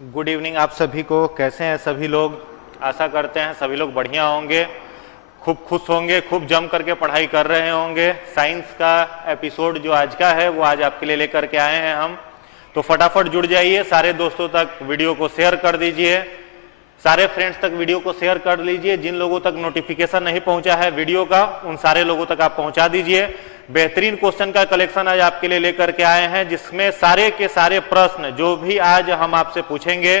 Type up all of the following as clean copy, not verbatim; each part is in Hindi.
गुड इवनिंग आप सभी को। कैसे हैं सभी लोग? आशा करते हैं सभी लोग बढ़िया होंगे, खूब खुश होंगे, खूब जम करके पढ़ाई कर रहे होंगे। साइंस का एपिसोड जो आज का है वो आज आपके लिए लेकर के आए हैं हम। तो फटाफट जुड़ जाइए, सारे दोस्तों तक वीडियो को शेयर कर दीजिए, सारे फ्रेंड्स तक वीडियो को शेयर कर लीजिए। जिन लोगों तक नोटिफिकेशन नहीं पहुंचा है वीडियो का, उन सारे लोगों तक आप पहुंचा दीजिए। बेहतरीन क्वेश्चन का कलेक्शन आज आपके लिए लेकर के आए हैं, जिसमें सारे के सारे प्रश्न जो भी आज हम आपसे पूछेंगे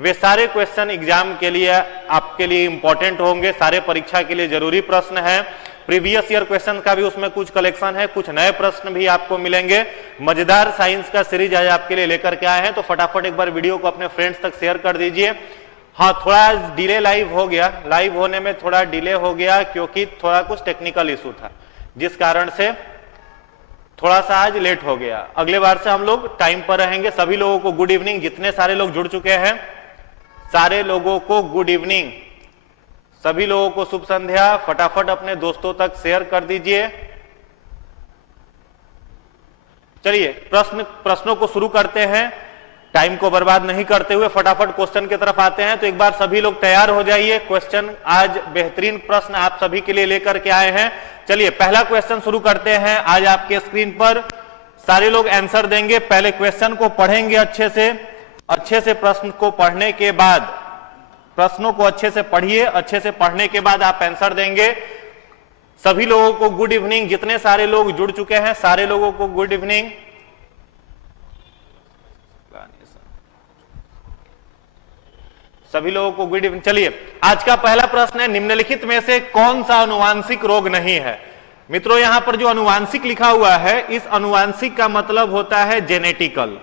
वे सारे क्वेश्चन एग्जाम के लिए आपके लिए इंपॉर्टेंट होंगे, सारे परीक्षा के लिए जरूरी प्रश्न है। प्रीवियस ईयर क्वेश्चन का भी उसमें कुछ कलेक्शन है, कुछ नए प्रश्न भी आपको मिलेंगे। मजेदार साइंस का सीरीज आज आपके लिए लेकर के आए हैं। तो फटाफट एक बार वीडियो को अपने फ्रेंड्स तक शेयर कर दीजिए। हाँ, थोड़ा डिले लाइव हो गया, लाइव होने में थोड़ा डिले हो गया क्योंकि थोड़ा कुछ टेक्निकल इशू था, जिस कारण से थोड़ा सा आज लेट हो गया। अगले बार से हम लोग टाइम पर रहेंगे। सभी लोगों को गुड इवनिंग। जितने सारे लोग जुड़ चुके हैं सारे लोगों को गुड इवनिंग, सभी लोगों को शुभ संध्या। फटाफट अपने दोस्तों तक शेयर कर दीजिए। चलिए प्रश्नों को शुरू करते हैं, टाइम को बर्बाद नहीं करते हुए फटाफट क्वेश्चन की तरफ आते हैं। तो एक बार सभी लोग तैयार हो जाइए। क्वेश्चन आज बेहतरीन प्रश्न आप सभी के लिए लेकर के आए हैं। चलिए पहला क्वेश्चन शुरू करते हैं। आज आपके स्क्रीन पर सारे लोग आंसर देंगे। पहले क्वेश्चन को पढ़ेंगे अच्छे से प्रश्न को पढ़ने के बाद, प्रश्नों को अच्छे से पढ़िए, अच्छे से पढ़ने के बाद आप आंसर देंगे। सभी लोगों को गुड इवनिंग। जितने सारे लोग जुड़ चुके हैं सारे लोगों को गुड इवनिंग। सभी लोगों को गुड इवनिंग। चलिए आज का पहला प्रश्न है, निम्नलिखित में से कौन सा अनुवांशिक रोग नहीं है? मित्रों यहां पर जो अनुवांशिक लिखा हुआ है, इस अनुवांशिक का मतलब होता है जेनेटिकल।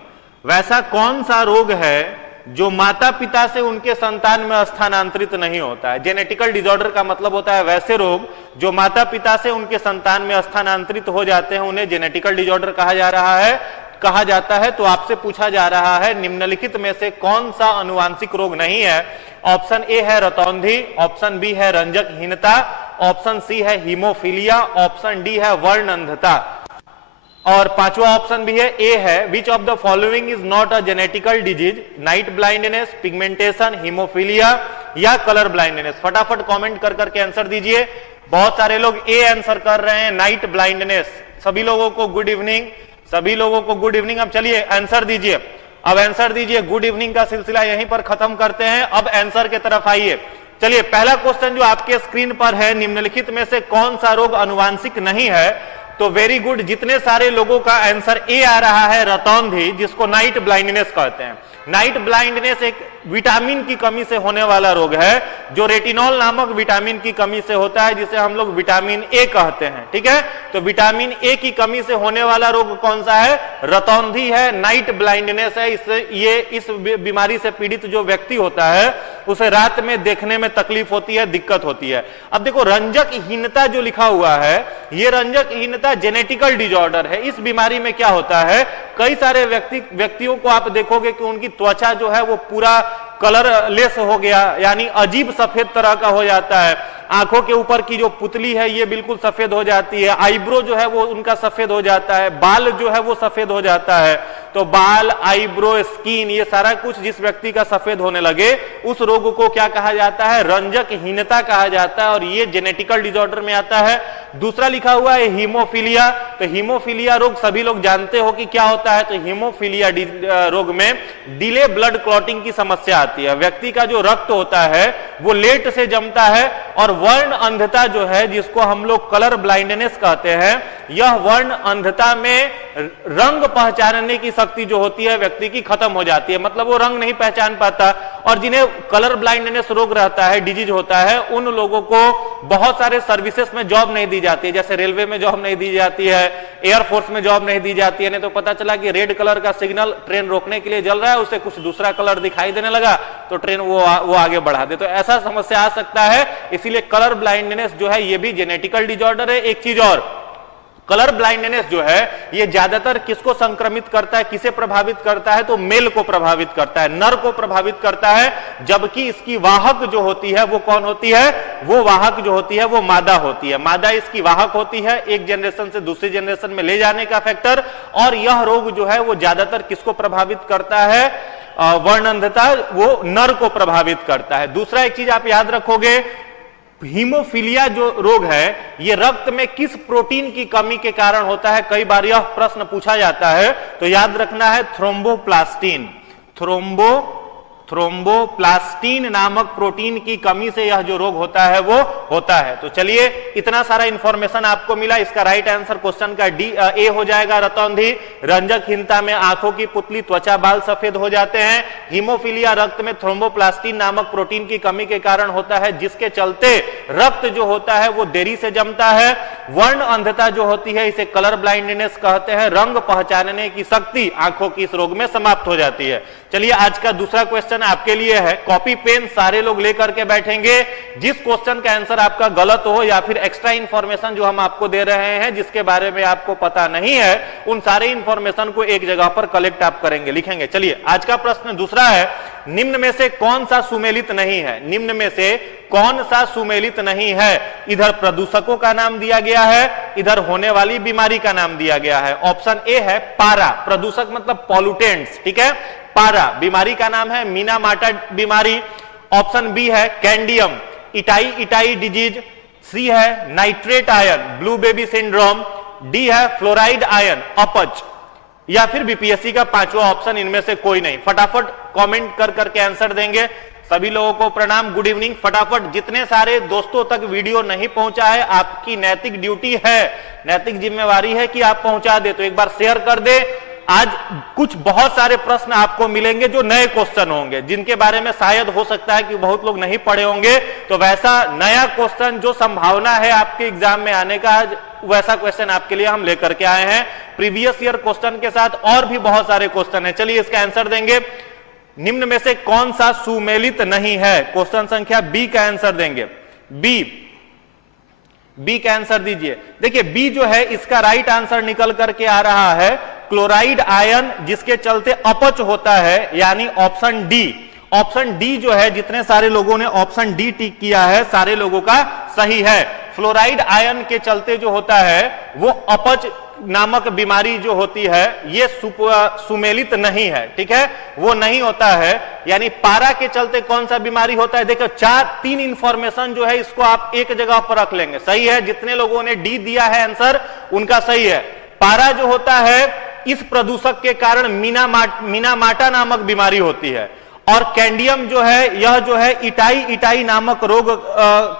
वैसा कौन सा रोग है जो माता पिता से उनके संतान में स्थानांतरित नहीं होता है? जेनेटिकल डिसऑर्डर का मतलब होता है वैसे रोग जो माता पिता से उनके संतान में स्थानांतरित हो जाते हैं, उन्हें जेनेटिकल डिसऑर्डर कहा जाता है। तो आपसे पूछा जा रहा है निम्नलिखित में से कौन सा अनुवांशिक रोग नहीं है? ऑप्शन ए है रतौंधी, ऑप्शन बी है रंजकहीनता, ऑप्शन सी है हीमोफीलिया, ऑप्शन डी है वर्ण अंधता, और पांचवा ऑप्शन भी है ए है which of the following is not a genetical disease? Night blindness, pigmentation, haemophilia या कलर ब्लाइंडनेस। फटाफट कमेंट कर करके आंसर दीजिए। बहुत सारे लोग ए आंसर कर रहे हैं, नाइट ब्लाइंडनेस। सभी लोगों को गुड इवनिंग, सभी लोगों को गुड इवनिंग। अब चलिए आंसर दीजिए, अब आंसर दीजिए। गुड इवनिंग का सिलसिला यहीं पर खत्म करते हैं, अब आंसर की तरफ आइए। चलिए पहला क्वेश्चन जो आपके स्क्रीन पर है, निम्नलिखित में से कौन सा रोग अनुवांशिक नहीं है? तो वेरी गुड, जितने सारे लोगों का आंसर ए आ रहा है रतौंधी, जिसको नाइट ब्लाइंडनेस कहते हैं। नाइट ब्लाइंडनेस एक विटामिन की कमी से होने वाला रोग है, जो रेटिनॉल नामक विटामिन की कमी से होता है, जिसे हम लोग विटामिन ए कहते हैं। ठीक है, तो विटामिन ए की कमी से होने वाला रोग कौन सा है? रतौंधी है, नाइट ब्लाइंडनेस है। इस बीमारी से पीड़ित जो व्यक्ति होता है उसे रात में देखने में तकलीफ होती है, दिक्कत होती है। अब देखो रंजकहीनता जो लिखा हुआ है, ये रंजकहीनता जेनेटिकल डिसऑर्डर है। इस बीमारी में क्या होता है, कई सारे व्यक्तियों को आप देखोगे कि उनकी त्वचा जो है वो पूरा कलरलेस हो गया, यानी अजीब सफेद तरह का हो जाता है। आंखों के ऊपर की जो पुतली है ये बिल्कुल सफेद हो जाती है, आईब्रो जो है वो उनका सफेद हो जाता है, बाल जो है वो सफेद हो जाता है। तो बाल, आईब्रो, स्किन, ये सारा कुछ जिस व्यक्ति का सफेद होने लगे उस रोग को क्या कहा जाता है? रंजकहीनता कहा जाता है, और ये जेनेटिकल डिसऑर्डर में आता है। दूसरा लिखा हुआ है हीमोफीलिया। तो हीमोफीलिया रोग सभी लोग जानते हो कि क्या होता है। तो हीमोफीलिया रोग में डिले ब्लड क्लॉटिंग की समस्या आती है। व्यक्ति का जो रक्त होता है वो लेट से जमता है। और वर्ण अंधता जो है, जिसको हम लोग कलर ब्लाइंडनेस कहते हैं, यह वर्ण अंधता में रंग पहचानने की शक्ति जो होती है व्यक्ति की खत्म हो जाती है, मतलब वो रंग नहीं पहचान पाता। और जिन्हें कलर ब्लाइंडनेस रोग रहता है, डिजीज होता है, उन लोगों को बहुत सारे सर्विसेज में जॉब नहीं दी जाती है। जैसे रेलवे में जॉब नहीं दी जाती है, एयरफोर्स में जॉब नहीं दी जाती है। नहीं तो पता चला कि रेड कलर का सिग्नल ट्रेन रोकने के लिए जल रहा है, उसे कुछ दूसरा कलर दिखाई देने लगा तो ट्रेन वो आगे बढ़ा दे। तो ऐसा समस्या आ सकता है। इसीलिए कलर ब्लाइंडनेस जो है ये भी जेनेटिकल डिसऑर्डर है। एक चीज और, कलर ब्लाइंडनेस जो है ये ज्यादातर किसको संक्रमित करता है, किसे प्रभावित करता है? तो मेल को प्रभावित करता है, नर को प्रभावित करता है। जबकि इसकी वाहक जो होती है वो कौन होती है? वो वाहक जो होती है वो मादा होती है। मादा इसकी वाहक होती है, एक जनरेशन से दूसरी जनरेशन में ले जाने का फैक्टर। और यह रोग जो है वो ज्यादातर किसको प्रभावित करता है? वर्ण अंधता वो नर को प्रभावित करता है। दूसरा एक चीज आप याद रखोगे, हीमोफीलिया जो रोग है ये रक्त में किस प्रोटीन की कमी के कारण होता है, कई बार यह प्रश्न पूछा जाता है, तो याद रखना है थ्रोम्बोप्लास्टिन। थ्रोम्बोप्लास्टिन नामक प्रोटीन की कमी से यह जो रोग होता है वो होता है। तो चलिए इतना सारा इंफॉर्मेशन आपको मिला, इसका राइट आंसर क्वेश्चन का ए हो जाएगा, रतौंधी। रंजकहीनता में आंखों की पुतली, त्वचा, बाल सफेद हो जाते हैं। हीमोफीलिया रक्त में थ्रोम्बोप्लास्टिन नामक प्रोटीन की कमी के कारण होता है, जिसके चलते रक्त जो होता है वो देरी से जमता है। वर्ण अंधता जो होती है इसे कलर ब्लाइंडनेस कहते हैं, रंग पहचानने की शक्ति आंखों की इस रोग में समाप्त हो जाती है। चलिए आज का दूसरा क्वेश्चन आपके लिए है, कॉपी पेन सारे लोग लेकर के बैठेंगे। जिस क्वेश्चन का आंसर आपका गलत हो या फिर एक्स्ट्रा इंफॉर्मेशन जो हम आपको दे रहे हैं जिसके बारे में आपको पता नहीं है, उन सारे इंफॉर्मेशन को एक जगह पर कलेक्ट आप करेंगे, लिखेंगे। चलिए आज का प्रश्न दूसरा है, निम्न में से कौन सा सुमेलित नहीं है? निम्न में से कौन सा सुमेलित नहीं है? इधर प्रदूषकों का नाम दिया गया है, इधर होने वाली बीमारी का नाम दिया गया है। ऑप्शन ए है पारा, प्रदूषक मतलब पॉल्यूटेंट्स, ठीक है। पारा बीमारी का नाम है मीना-माटा बीमारी। ऑप्शन बी है कैंडियम, इटाई डिजीज। सी है nitrate ion, blue baby syndrome. D है फ्लोराइड आयन, अपच। या फिर बीपीएससी का पांचवा ऑप्शन, इनमें से कोई नहीं। फटाफट कमेंट कर करके आंसर देंगे। सभी लोगों को प्रणाम, गुड इवनिंग। फटाफट जितने सारे दोस्तों तक वीडियो नहीं पहुंचा है, आपकी नैतिक ड्यूटी है, नैतिक जिम्मेवारी है कि आप पहुंचा दे, तो एक बार शेयर कर दे। आज कुछ बहुत सारे प्रश्न आपको मिलेंगे जो नए क्वेश्चन होंगे, जिनके बारे में शायद हो सकता है कि बहुत लोग नहीं पढ़े होंगे। तो वैसा नया क्वेश्चन जो संभावना है आपके एग्जाम में आने का, आज वैसा क्वेश्चन आपके लिए हम लेकर के आए हैं, प्रीवियस ईयर क्वेश्चन के साथ। और भी बहुत सारे क्वेश्चन है, चलिए इसका आंसर देंगे। निम्न में से कौन सा सुमेलित नहीं है? क्वेश्चन संख्या बी का आंसर देंगे। बी का आंसर दीजिए। देखिए बी जो है इसका राइट आंसर निकल करके आ रहा है क्लोराइड आयन, जिसके चलते अपच होता है, यानी ऑप्शन डी। ऑप्शन डी जो है, जितने सारे लोगों ने ऑप्शन डी टिक किया है, सारे लोगों का सही है। फ्लोराइड आयन के चलते जो होता है वो अपच नामक बीमारी जो होती है ये सुमेलित नहीं है, ठीक है, वो नहीं होता है। यानी पारा के चलते कौन सा बीमारी होता है? देखो तीन इंफॉर्मेशन जो है इसको आप एक जगह पर रख लेंगे, सही है। जितने लोगों ने डी दिया है आंसर उनका सही है। पारा जो होता है इस प्रदूषक के कारण मीना-माटा नामक बीमारी होती है। और कैंडियम जो है यह जो है इटाई नामक रोग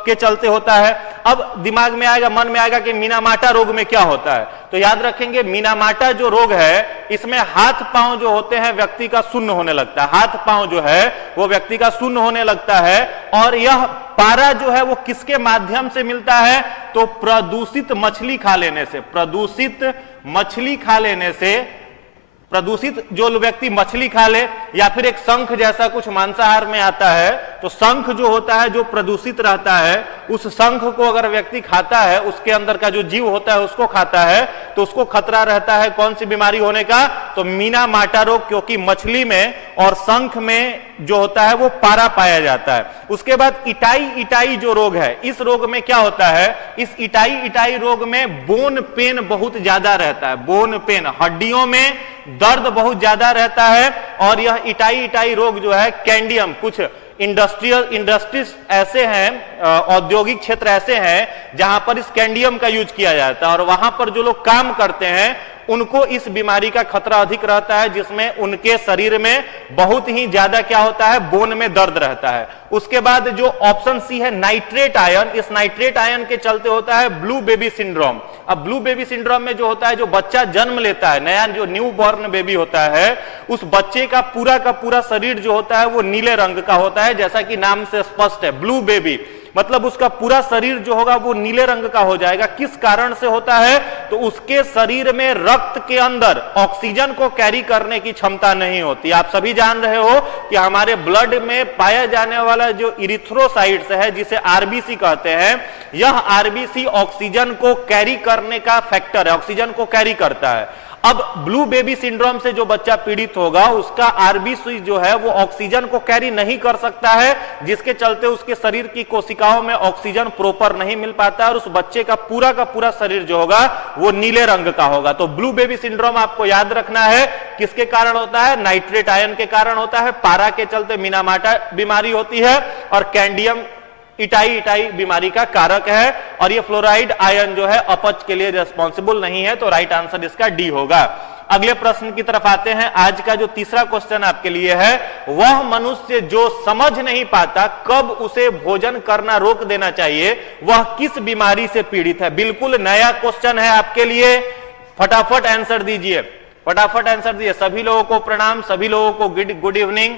के चलते होता है। अब दिमाग में आएगा, मन में आएगा कि मीना-माटा रोग में क्या होता है, तो याद रखेंगे मीना-माटा जो रोग है इसमें हाथ पांव जो होते हैं व्यक्ति का शून्य होने लगता है, हाथ पांव जो है वो व्यक्ति का शून्य होने लगता है। और यह पारा जो है वो किसके माध्यम से मिलता है? तो प्रदूषित मछली खा लेने से। प्रदूषित मछली खा लेने से, प्रदूषित जो व्यक्ति मछली खा ले या फिर एक शंख जैसा कुछ मांसाहार में आता है, तो शंख जो होता है जो प्रदूषित रहता है, उस शंख को अगर व्यक्ति खाता है, उसके अंदर का जो जीव होता है उसको खाता है, तो उसको खतरा रहता है कौन सी बीमारी होने का? तो मीना-माटा रोग, क्योंकि मछली में और शंख में जो होता है वो पारा पाया जाता है। उसके बाद इटाई जो रोग है, इस रोग में क्या होता है? इस इटाई रोग में बोन पेन बहुत ज्यादा रहता है, बोन पेन, हड्डियों में दर्द बहुत ज्यादा रहता है। और यह इटाई रोग जो है कैंडियम, कुछ इंडस्ट्रीज ऐसे हैं, औद्योगिक क्षेत्र ऐसे हैं जहां पर इस कैंडियम का यूज किया जाता है, और वहां पर जो लोग काम करते हैं उनको इस बीमारी का खतरा अधिक रहता है, जिसमें उनके शरीर में बहुत ही ज्यादा क्या होता है? बोन में दर्द रहता है। उसके बाद जो ऑप्शन सी है नाइट्रेट आयन, इस नाइट्रेट आयन के चलते होता है ब्लू बेबी सिंड्रोम। अब ब्लू बेबी सिंड्रोम में जो होता है, जो बच्चा जन्म लेता है, नया जो न्यू बॉर्न बेबी होता है, उस बच्चे का पूरा शरीर जो होता है वो नीले रंग का होता है, जैसा कि नाम से स्पष्ट है, ब्लू बेबी, मतलब उसका पूरा शरीर जो होगा वो नीले रंग का हो जाएगा। किस कारण से होता है? तो उसके शरीर में रक्त के अंदर ऑक्सीजन को कैरी करने की क्षमता नहीं होती। आप सभी जान रहे हो कि हमारे ब्लड में पाया जाने वाला जो इरिथ्रोसाइट्स है, जिसे आरबीसी कहते हैं, यह आरबीसी ऑक्सीजन को कैरी करने का फैक्टर है, ऑक्सीजन को कैरी करता है। अब ब्लू बेबी सिंड्रोम से जो बच्चा पीड़ित होगा उसका आरबीसी जो है वो ऑक्सीजन को कैरी नहीं कर सकता है, जिसके चलते उसके शरीर की कोशिकाओं में ऑक्सीजन प्रॉपर नहीं मिल पाता और उस बच्चे का पूरा शरीर जो होगा वो नीले रंग का होगा। तो ब्लू बेबी सिंड्रोम आपको याद रखना है किसके कारण होता है, नाइट्रेट आयन के कारण होता है, पारा के चलते मिनामाटा बीमारी होती है और कैंडियम इटाई बीमारी का कारक है, और ये फ्लोराइड आयन जो है अपच के लिए रिस्पॉन्सिबल नहीं है। तो राइट आंसर इसका डी होगा। अगले प्रश्न की तरफ आते हैं। आज का जो तीसरा क्वेश्चन आपके लिए है, वह मनुष्य जो समझ नहीं पाता कब उसे भोजन करना रोक देना चाहिए, वह किस बीमारी से पीड़ित है। बिल्कुल नया क्वेश्चन है आपके लिए, फटाफट आंसर दीजिए, फटाफट आंसर दीजिए। सभी लोगों को प्रणाम, सभी लोगों को गुड इवनिंग।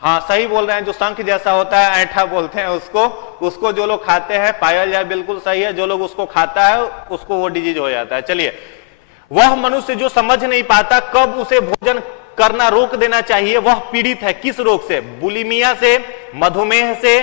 हाँ सही बोल रहे हैं, जो शंख जैसा होता है ऐठा बोलते हैं उसको जो लोग खाते हैं, पायल जाए बिल्कुल सही है, जो लोग उसको खाता है उसको वो डिजीज हो जाता है। चलिए, वह मनुष्य जो समझ नहीं पाता कब उसे भोजन करना रोक देना चाहिए, वह पीड़ित है किस रोग से, बुलिमिया से, मधुमेह से,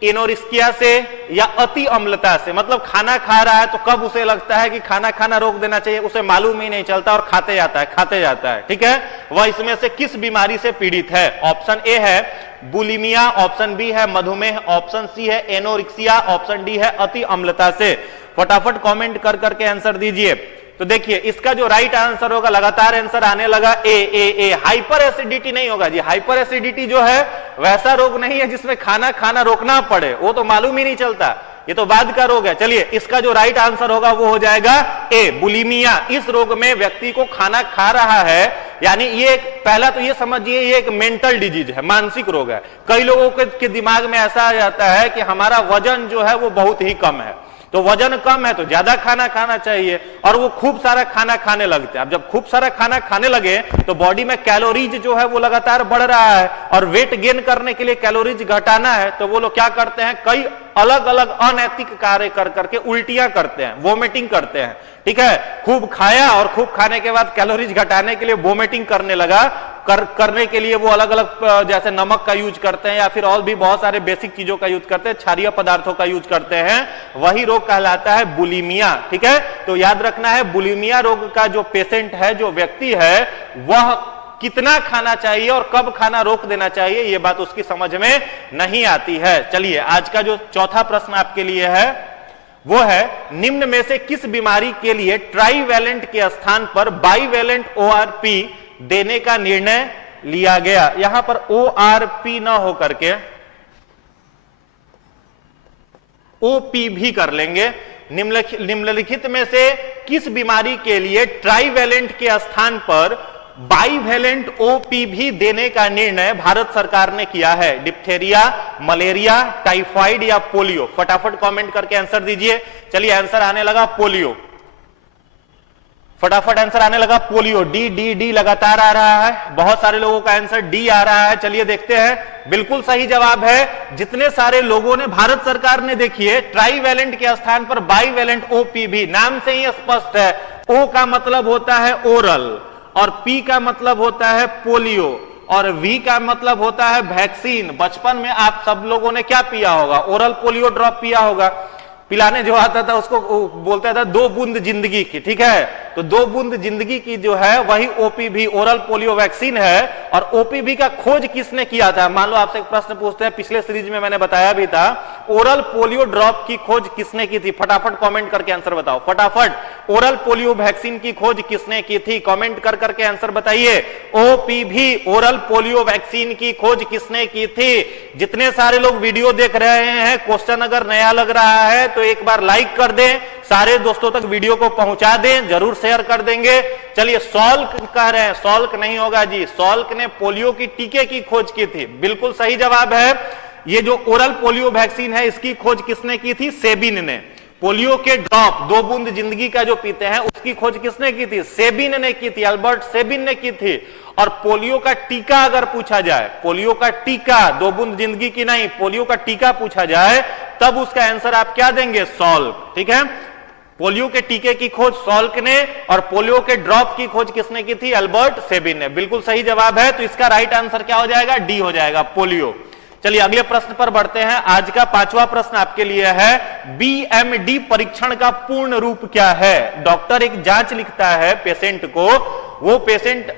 एनोरेक्सिया से या अति अम्लता से। मतलब खाना खा रहा है तो कब उसे लगता है कि खाना रोक देना चाहिए, उसे मालूम ही नहीं चलता और खाते जाता है। ठीक है, वह इसमें से किस बीमारी से पीड़ित है। ऑप्शन ए है बुलिमिया, ऑप्शन बी है मधुमेह, ऑप्शन सी है एनोरेक्सिया, ऑप्शन डी है अति अम्लता से। फटाफट कमेंट कर करके आंसर दीजिए। तो देखिए इसका जो राइट आंसर होगा, लगातार आंसर आने लगा, ए हाइपर एसिडिटी नहीं होगा जी। हाइपर एसिडिटी जो है वैसा रोग नहीं है जिसमें खाना रोकना पड़े, वो तो मालूम ही नहीं चलता, ये तो बाद का रोग है। चलिए, इसका जो राइट आंसर होगा वो हो जाएगा ए बुलिमिया। इस रोग में व्यक्ति को खाना खा रहा है, यानी ये पहला तो ये समझिए ये एक मेंटल डिजीज है, मानसिक रोग है। कई लोगों के दिमाग में ऐसा आ जाता है कि हमारा वजन जो है वो बहुत ही कम है, तो वजन कम है तो ज्यादा खाना खाना चाहिए, और वो खूब सारा खाना खाने लगते हैं। अब जब खूब सारा खाना खाने लगे तो बॉडी में कैलोरीज जो है वो लगातार बढ़ रहा है, और वेट गेन करने के लिए कैलोरीज घटाना है, तो वो लोग क्या करते हैं, कई अलग अलग अनैतिक कार्य कर करके उल्टियां करते हैं, वोमिटिंग करते हैं। ठीक है, खूब खाया और खूब खाने के बाद कैलोरीज घटाने के लिए वोमिटिंग करने लगा, करने के लिए वो अलग अलग जैसे नमक का यूज करते हैं या फिर और भी बहुत सारे बेसिक चीजों का यूज करते हैं, क्षारीय पदार्थों का यूज करते हैं, वही रोग कहलाता है बुलिमिया। ठीक है, तो याद रखना है बुलिमिया रोग का जो पेशेंट है, जो व्यक्ति है, वह कितना खाना चाहिए और कब खाना रोक देना चाहिए, यह बात उसकी समझ में नहीं आती है। चलिए, आज का जो चौथा प्रश्न आपके लिए है वो है, निम्न में से किस बीमारी के लिए ट्राईवैलेंट के स्थान पर बाईवैलेंट ORP देने का निर्णय लिया गया। यहां पर ORP ना होकर के OP भी कर लेंगे। निम्नलिखित में से किस बीमारी के लिए ट्राईवैलेंट के स्थान पर बाईवैलेंट OPV देने का निर्णय भारत सरकार ने किया है। डिप्थेरिया, मलेरिया, टाइफाइड या पोलियो। फटाफट कमेंट करके आंसर दीजिए। चलिए, आंसर आने लगा पोलियो, फटाफट आंसर आने लगा पोलियो। डी लगातार आ रहा है, बहुत सारे लोगों का आंसर डी आ रहा है। चलिए देखते हैं, बिल्कुल सही जवाब है। जितने सारे लोगों ने, भारत सरकार ने देखिए ट्राईवैलेंट के स्थान पर बाईवैलेंट OPV, नाम से ही स्पष्ट है। O का मतलब होता है ओरल, और P का मतलब होता है पोलियो, और V का मतलब होता है वैक्सीन। बचपन में आप सब लोगों ने क्या पिया होगा, ओरल पोलियो ड्रॉप पिया होगा। पिलाने जो आता था उसको बोलता था 2 बूंद जिंदगी की। ठीक है, तो 2 बूंद जिंदगी की जो है वही OPV, ओरल पोलियो वैक्सीन है। और OPV का खोज किसने किया था, मान लो आपसे एक प्रश्न पूछते हैं, पिछले सीरीज में मैंने बताया भी था, ओरल पोलियो ड्रॉप की खोज किसने की थी। फटाफट कमेंट करके आंसर बताओ, फटाफट। ओरल पोलियो वैक्सीन की खोज किसने की थी, कमेंट कर करके आंसर बताइए। OPV, ओरल पोलियो वैक्सीन की खोज किसने की थी। जितने सारे लोग वीडियो देख रहे हैं, क्वेश्चन अगर नया लग रहा है तो एक बार लाइक कर दें, सारे दोस्तों तक वीडियो को पहुंचा दें, जरूर शेयर कर देंगे। चलिए, सॉल्क कह रहे हैं, सॉल्क नहीं होगा जी, सॉल्क ने पोलियो की टीके की खोज की थी। बिल्कुल सही जवाब है। ये जो ओरल पोलियो वैक्सीन है इसकी खोज किसने की थी, सेबिन ने। पोलियो के ड्रॉप 2 बूंद जिंदगी का जो पीते हैं उसकी खोज किसने की थी, सेबिन ने की थी, अल्बर्ट सेबिन ने की थी। और पोलियो का टीका अगर पूछा जाए, पोलियो का टीका, 2 बूंद जिंदगी की नहीं, पोलियो का टीका पूछा जाए तब उसका आंसर आप क्या देंगे, सॉल्क। ठीक है, पोलियो के टीके की खोज सॉल्क ने, और पोलियो के ड्रॉप की खोज किसने की थी, अल्बर्ट सेबिन ने। बिल्कुल सही जवाब है। तो इसका राइट आंसर क्या हो जाएगा, डी हो जाएगा, पोलियो। चलिए अगले प्रश्न पर बढ़ते हैं। आज का 5वां प्रश्न आपके लिए है, बीएमडी परीक्षण का पूर्ण रूप क्या है? डॉक्टर एक जांच लिखता है पेशेंट को, वो पेशेंट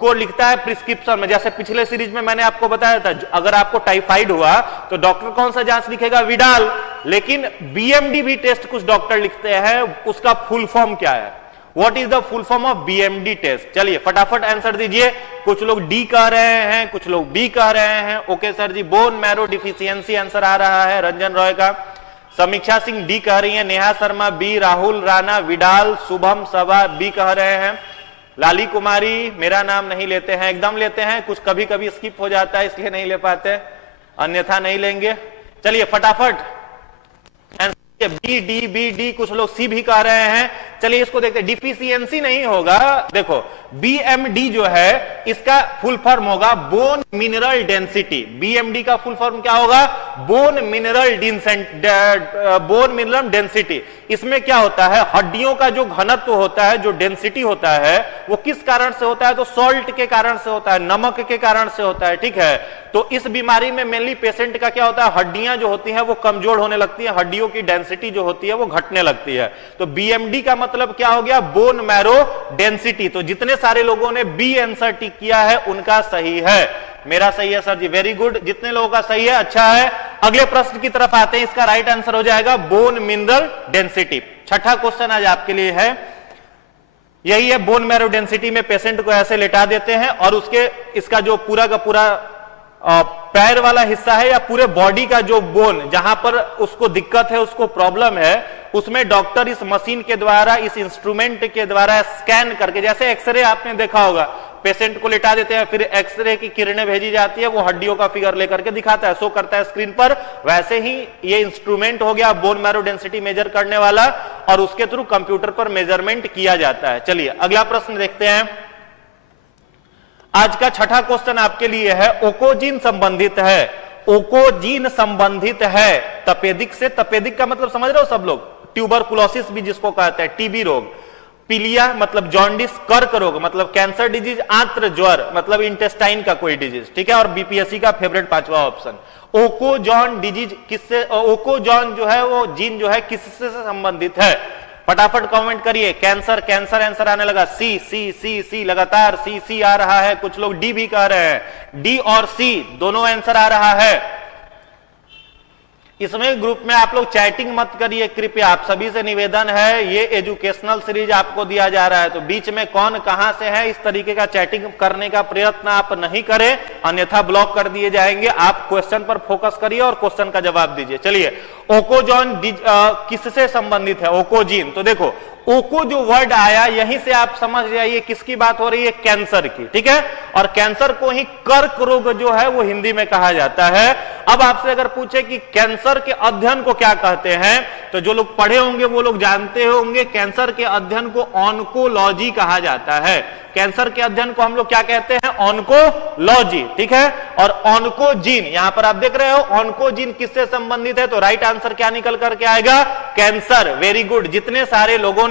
को लिखता है प्रिस्क्रिप्शन में। जैसे पिछले सीरीज में मैंने आपको बताया था, अगर आपको टाइफाइड हुआ तो डॉक्टर कौन सा जांच लिखेगा? विडाल। लेकिन बीएमडी भी टेस्ट कुछ डॉक्टर लिखते हैं, उसका फुल फॉर्म क्या है? What is the full form of BMD test? चलिए फटाफट आंसर दीजिए। कुछ लोग डी कह रहे हैं, कुछ लोग बी कह रहे हैं। ओके सर जी, बोन मैरो डिफिशियंसी आंसर आ रहा है रंजन रॉय का। समीक्षा सिंह डी कह रही है, नेहा शर्मा बी, राहुल राणा विडाल, शुभम सभा बी कह रहे हैं। लाली कुमारी मेरा नाम नहीं लेते हैं, एकदम लेते हैं, कुछ कभी कभी स्किप हो जाता है इसलिए नहीं ले पाते, अन्यथा नहीं लेंगे। चलिए फटाफट बी डी बी डी, कुछ लोग सी भी कह रहे हैं। चलिए इसको देखते हैं। डिफिशियंसी नहीं होगा, देखो बीएमडी जो है इसका फुल फॉर्म होगा बोन मिनरल डेंसिटी। बीएमडी का फुल फॉर्म क्या होगा? Bone mineral density. इसमें क्या होता है, हड्डियों का जो घनत्व होता है, जो डेंसिटी होता है, वो किस कारण से होता है? तो सॉल्ट के कारण से होता है, नमक के कारण से होता है, ठीक है। तो इस बीमारी में मेनली पेशेंट का क्या होता है, हड्डियां जो होती हैं वो कमजोर होने लगती है, हड्डियों की डेंसिटी जो होती है वो घटने लगती है। तो बीएमडी का मतलब क्या हो गया? Bone marrow density. तो जितने सारे लोगों ने बी आंसर टिक किया है उनका सही है। मेरा सही है सर जी, वेरी गुड। जितने लोगों का सही है अच्छा है। अगले प्रश्न की तरफ आते हैं। इसका राइट आंसर हो जाएगा बोन मिनरल डेंसिटी। छठा क्वेश्चन आज आपके लिए है, यही है, बोन मैरो डेंसिटी में पेशेंट को ऐसे लेटा देते हैं और उसके इसका जो पूरा का पूरा पैर वाला हिस्सा है या पूरे बॉडी का जो बोन जहां पर उसको दिक्कत है, उसको प्रॉब्लम है, उसमें डॉक्टर इस मशीन के द्वारा, इस इंस्ट्रूमेंट के द्वारा स्कैन करके, जैसे एक्सरे आपने देखा होगा, पेशेंट को लेटा देते हैं, फिर एक्सरे की किरणें भेजी जाती है, वो हड्डियों का फिगर लेकर के दिखाता है, शो करता है स्क्रीन पर। वैसे ही ये इंस्ट्रूमेंट हो गया बोन मैरो डेंसिटी मेजर करने वाला, और उसके थ्रू कंप्यूटर पर मेजरमेंट किया जाता है। चलिए अगला प्रश्न देखते हैं। आज का छठा क्वेश्चन आपके लिए है, ओकोजीन संबंधित है। ओकोजीन संबंधित है तपेदिक से। तपेदिक का मतलब समझ रहे हो सब लोग? ट्यूबरकुलोसिस भी जिसको कहते हैं, टीबी रोग। पीलिया मतलब जॉन्डिस, कर्क रोग मतलब कैंसर डिजीज, आंत्र ज्वर मतलब इंटेस्टाइन का कोई डिजीज, ठीक है। और बीपीएससी का फेवरेट 5वां ऑप्शन, ओकोजॉन डिजीज किससे, ओकोजॉन जो है वो जीन जो है किससे संबंधित है? फटाफट कमेंट करिए। कैंसर, कैंसर आंसर आने लगा। सी सी सी सी, लगातार सी सी आ रहा है। कुछ लोग डी भी कह रहे हैं, डी और सी दोनों आंसर आ रहा है। इसमें ग्रुप में आप लोग चैटिंग मत करिए कृपया, आप सभी से निवेदन है, ये एजुकेशनल सीरीज आपको दिया जा रहा है, तो बीच में कौन कहां से है इस तरीके का चैटिंग करने का प्रयत्न आप नहीं करें, अन्यथा ब्लॉक कर दिए जाएंगे। आप क्वेश्चन पर फोकस करिए और क्वेश्चन का जवाब दीजिए। चलिए, ओकोजॉन किससे संबंधित है? ओकोजीन। तो देखो, ओको जो वर्ड आया यहीं से आप समझ जाइए किसकी बात हो रही है, कैंसर की, ठीक है। और कैंसर को ही कर्क रोग जो है वो हिंदी में कहा जाता है। अब आपसे अगर पूछे कि कैंसर के अध्ययन को क्या कहते हैं, तो जो लोग पढ़े होंगे वो लोग जानते होंगे, कैंसर के अध्ययन को ऑन्कोलॉजी कहा जाता है। कैंसर के अध्ययन को हम लोग क्या कहते हैं? ऑन्कोलॉजी, ठीक है। और ऑन्कोजीन, यहां पर आप देख रहे हो ऑन्कोजीन किससे संबंधित है, तो राइट आंसर क्या निकल करके आएगा? कैंसर। Very good. जितने सारे लोगों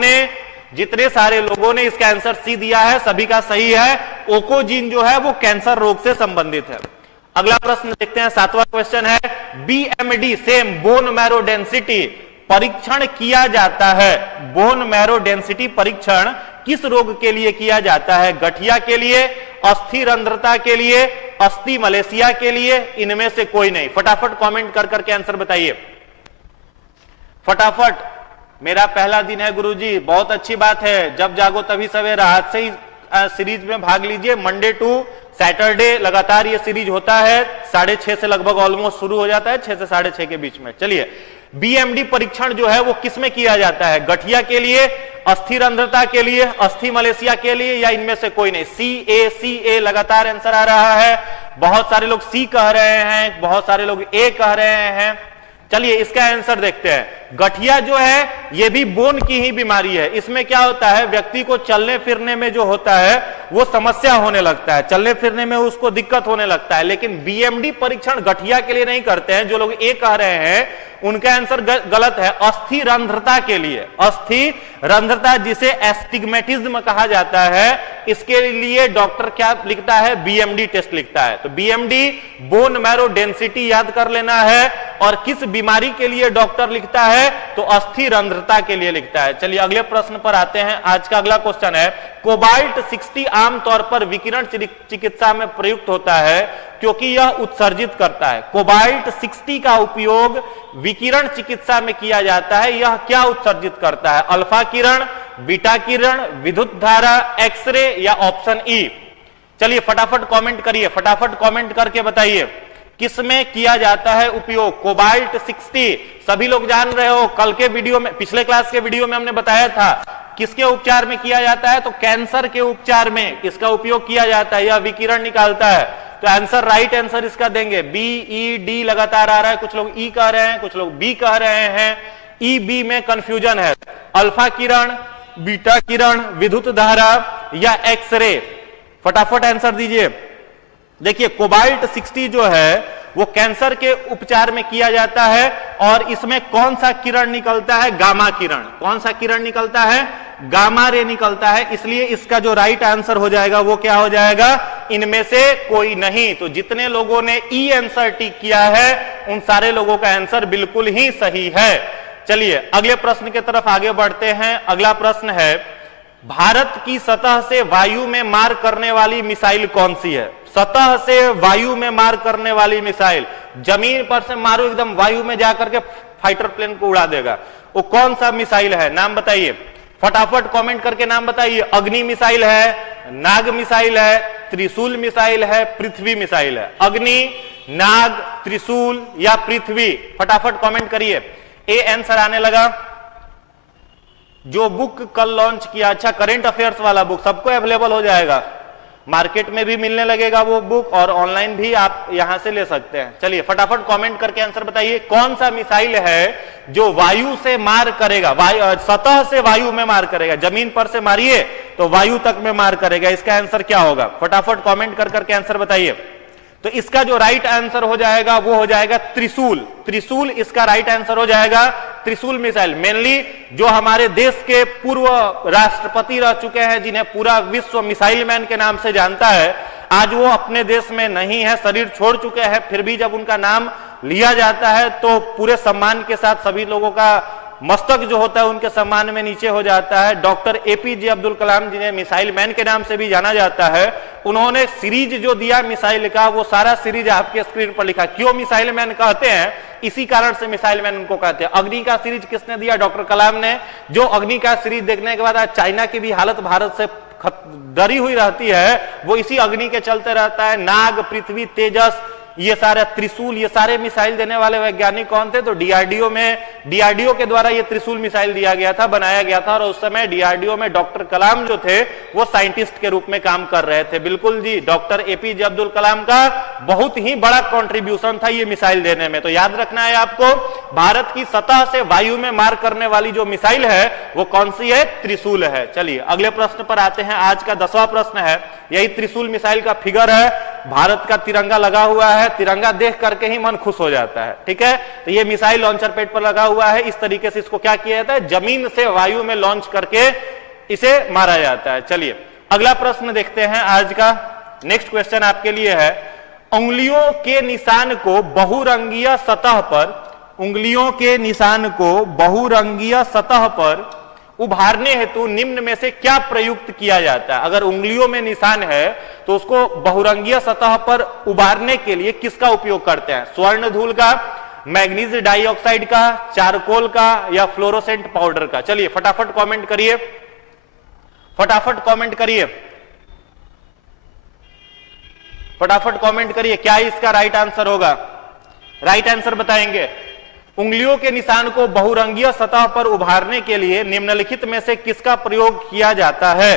ने इसका आंसर सी दिया है सभी का सही है। ओकोजीन जो है वो कैंसर रोग से संबंधित है। अगला प्रश्न देखते हैं, 7वां क्वेश्चन है, BMD same bone marrow density परीक्षण किया जाता है। बोन मैरो डेंसिटी परीक्षण किस रोग के लिए किया जाता है? गठिया के लिए, अस्थि रंध्रता के लिए, अस्थि मलेशिया के लिए, इनमें से कोई नहीं। फटाफट कमेंट कर करके आंसर बताइए फटाफट। मेरा पहला दिन है गुरुजी, बहुत अच्छी बात है। जब जागो तभी सवेरा। आज से ही सीरीज में भाग लीजिए। मंडे टू सैटरडे लगातार ये सीरीज होता है, 6:30 से लगभग ऑलमोस्ट शुरू हो जाता है, 6 से 6:30 के बीच में। चलिए, बीएमडी परीक्षण जो है वो किसमें किया जाता है? गठिया के लिए, अस्थि रंध्रता के लिए, अस्थि मलेशिया के लिए, या इनमें से कोई नहीं? सी ए लगातार आंसर आ रहा है। बहुत सारे लोग सी कह रहे हैं, बहुत सारे लोग ए कह रहे हैं। चलिए इसका आंसर देखते हैं। गठिया जो है ये भी बोन की ही बीमारी है। इसमें क्या होता है, व्यक्ति को चलने फिरने में जो होता है वो समस्या होने लगता है, चलने फिरने में उसको दिक्कत होने लगता है। लेकिन बीएमडी परीक्षण गठिया के लिए नहीं करते हैं। जो लोग ये कह रहे हैं उनका आंसर गलत है। अस्थि रंध्रता के लिए, अस्थि रंध्रता जिसे एस्टिग्मेटिज्म कहा जाता है, इसके लिए डॉक्टर क्या लिखता है, बीएमडी टेस्ट लिखता है। तो बीएमडी बोन मैरो डेंसिटी याद कर लेना है। और किस बीमारी के लिए डॉक्टर लिखता है, तो अस्थि रंध्रता के लिए लिखता है। चलिए अगले प्रश्न पर आते हैं। आज का अगला क्वेश्चन है, कोबाल्ट 60 आमतौर पर विकिरण चिकित्सा में प्रयुक्त होता है क्योंकि यह उत्सर्जित करता है। कोबाल्ट 60 का उपयोग विकिरण चिकित्सा में किया जाता है। यह क्या उत्सर्जित करता है, अल्फा किरण, बीटा किरण, विद्युत धारा, एक्सरे या ऑप्शन ई। चलिए फटाफट कमेंट करिए, फटाफट कमेंट करके बताइए किसमें किया जाता है उपयोग कोबाल्ट 60। सभी लोग जान रहे हो, कल के वीडियो में, पिछले क्लास के वीडियो में हमने बताया था किसके उपचार में किया जाता है, तो कैंसर के उपचार में इसका उपयोग किया जाता है। यह विकिरण निकालता है। तो आंसर, राइट आंसर इसका देंगे बी, ई, डी लगातार आ रहा है। कुछ लोग ई कह रहे हैं, कुछ लोग बी कह रहे हैं। ई बी में कंफ्यूजन है। अल्फा किरण, बीटा किरण, विद्युत धारा या एक्सरे, फटाफट आंसर दीजिए। देखिए कोबाल्ट 60 जो है वो कैंसर के उपचार में किया जाता है। और इसमें कौन सा किरण निकलता है, गामा किरण। कौन सा किरण निकलता है, गामा रे निकलता है। इसलिए इसका जो राइट आंसर हो जाएगा वो क्या हो जाएगा, इनमें से कोई नहीं। तो जितने लोगों ने ई आंसर टिक किया है उन सारे लोगों का आंसर बिल्कुल ही सही है। चलिए अगले प्रश्न की तरफ आगे बढ़ते हैं। अगला प्रश्न है, भारत की सतह से वायु में मार करने वाली मिसाइल कौन सी है। सतह से वायु में मार करने वाली मिसाइल, जमीन पर से मारो एकदम वायु में जाकर के फाइटर प्लेन को उड़ा देगा, वो कौन सा मिसाइल है, नाम बताइए। फटाफट कमेंट करके नाम बताइए। अग्नि मिसाइल है, नाग मिसाइल है, त्रिशूल मिसाइल है, पृथ्वी मिसाइल है। अग्नि, नाग, त्रिशूल या पृथ्वी, फटाफट कमेंट करिए। ए आंसर आने लगा। जो बुक कल लॉन्च किया, अच्छा करेंट अफेयर्स वाला बुक सबको अवेलेबल हो जाएगा, मार्केट में भी मिलने लगेगा वो बुक, और ऑनलाइन भी आप यहां से ले सकते हैं। चलिए फटाफट कमेंट करके आंसर बताइए, कौन सा मिसाइल है जो वायु से मार करेगा, सतह से वायु में मार करेगा। जमीन पर से मारिए तो वायु तक में मार करेगा। इसका आंसर क्या होगा, फटाफट कमेंट कर करके आंसर बताइए। तो इसका जो राइट आंसर हो जाएगा वो हो जाएगा त्रिशूल। त्रिशूल इसका राइट आंसर हो जाएगा, त्रिशूल मिसाइल। मेनली जो हमारे देश के पूर्व राष्ट्रपति रह चुके हैं, जिन्हें पूरा विश्व मिसाइल मैन के नाम से जानता है, आज वो अपने देश में नहीं है, शरीर छोड़ चुके हैं। फिर भी जब उनका नाम लिया जाता है तो पूरे सम्मान के साथ सभी लोगों का मस्तक जो होता है उनके सम्मान में नीचे हो जाता है। डॉक्टर एपीजे अब्दुल कलाम, जिन्हें मिसाइल मैन के नाम से भी जाना जाता है, उन्होंने सीरीज जो दिया मिसाइल का, वो सारा सीरीज आपके स्क्रीन पर लिखा। क्यों मिसाइल मैन कहते हैं, इसी कारण से मिसाइल मैन उनको कहते हैं। अग्नि का सीरीज किसने दिया, डॉक्टर कलाम ने। जो अग्नि का सीरीज देखने के बाद आज चाइना की भी हालत भारत से डरी हुई रहती है, वो इसी अग्नि के चलते रहता है। नाग, पृथ्वी, तेजस, ये सारे त्रिशूल, ये सारे मिसाइल देने वाले वैज्ञानिक कौन थे, तो डीआरडीओ में, डीआरडीओ के द्वारा ये त्रिशूल मिसाइल दिया गया था, बनाया गया था। और उस समय डीआरडीओ में डॉक्टर कलाम जो थे वो साइंटिस्ट के रूप में काम कर रहे थे। बिल्कुल जी, डॉक्टर एपीजे अब्दुल कलाम का बहुत ही बड़ा कंट्रीब्यूशन था ये मिसाइल देने में। तो याद रखना है आपको, भारत की सतह से वायु में मार करने वाली जो मिसाइल है वो कौन सी है, त्रिशूल है। चलिए अगले प्रश्न पर आते हैं। आज का 10वां प्रश्न है, यही त्रिशूल मिसाइल का फिगर है, भारत का तिरंगा लगा हुआ है। तिरंगा देख करके ही मन खुश हो जाता है, ठीक है। तो ये मिसाइल लॉन्चर पैड पर लगा हुआ है। इस तरीके से इसको क्या किया जाता है, जमीन से वायु में लॉन्च करके इसे मारा जाता है। चलिए अगला प्रश्न देखते हैं आज का। नेक्स्ट क्वेश्चन आपके लिए है, उंगलियों के निशान को बहुरंगीय सतह पर, उंगलियों के निशान को बहुरंगीय सतह पर उभारने हेतु निम्न में से क्या प्रयुक्त किया जाता है। अगर उंगलियों में निशान है तो उसको बहुरंगीय सतह पर उभारने के लिए किसका उपयोग करते हैं, स्वर्ण धूल का, मैग्नीज डाइऑक्साइड का, चारकोल का या फ्लोरोसेंट पाउडर का। चलिए फटाफट कमेंट करिए, फटाफट कमेंट करिए, फटाफट कमेंट करिए, क्या इसका राइट आंसर होगा। राइट आंसर बताएंगे, उंगलियों के निशान को बहुरंगीय सतह पर उभारने के लिए निम्नलिखित में से किसका प्रयोग किया जाता है।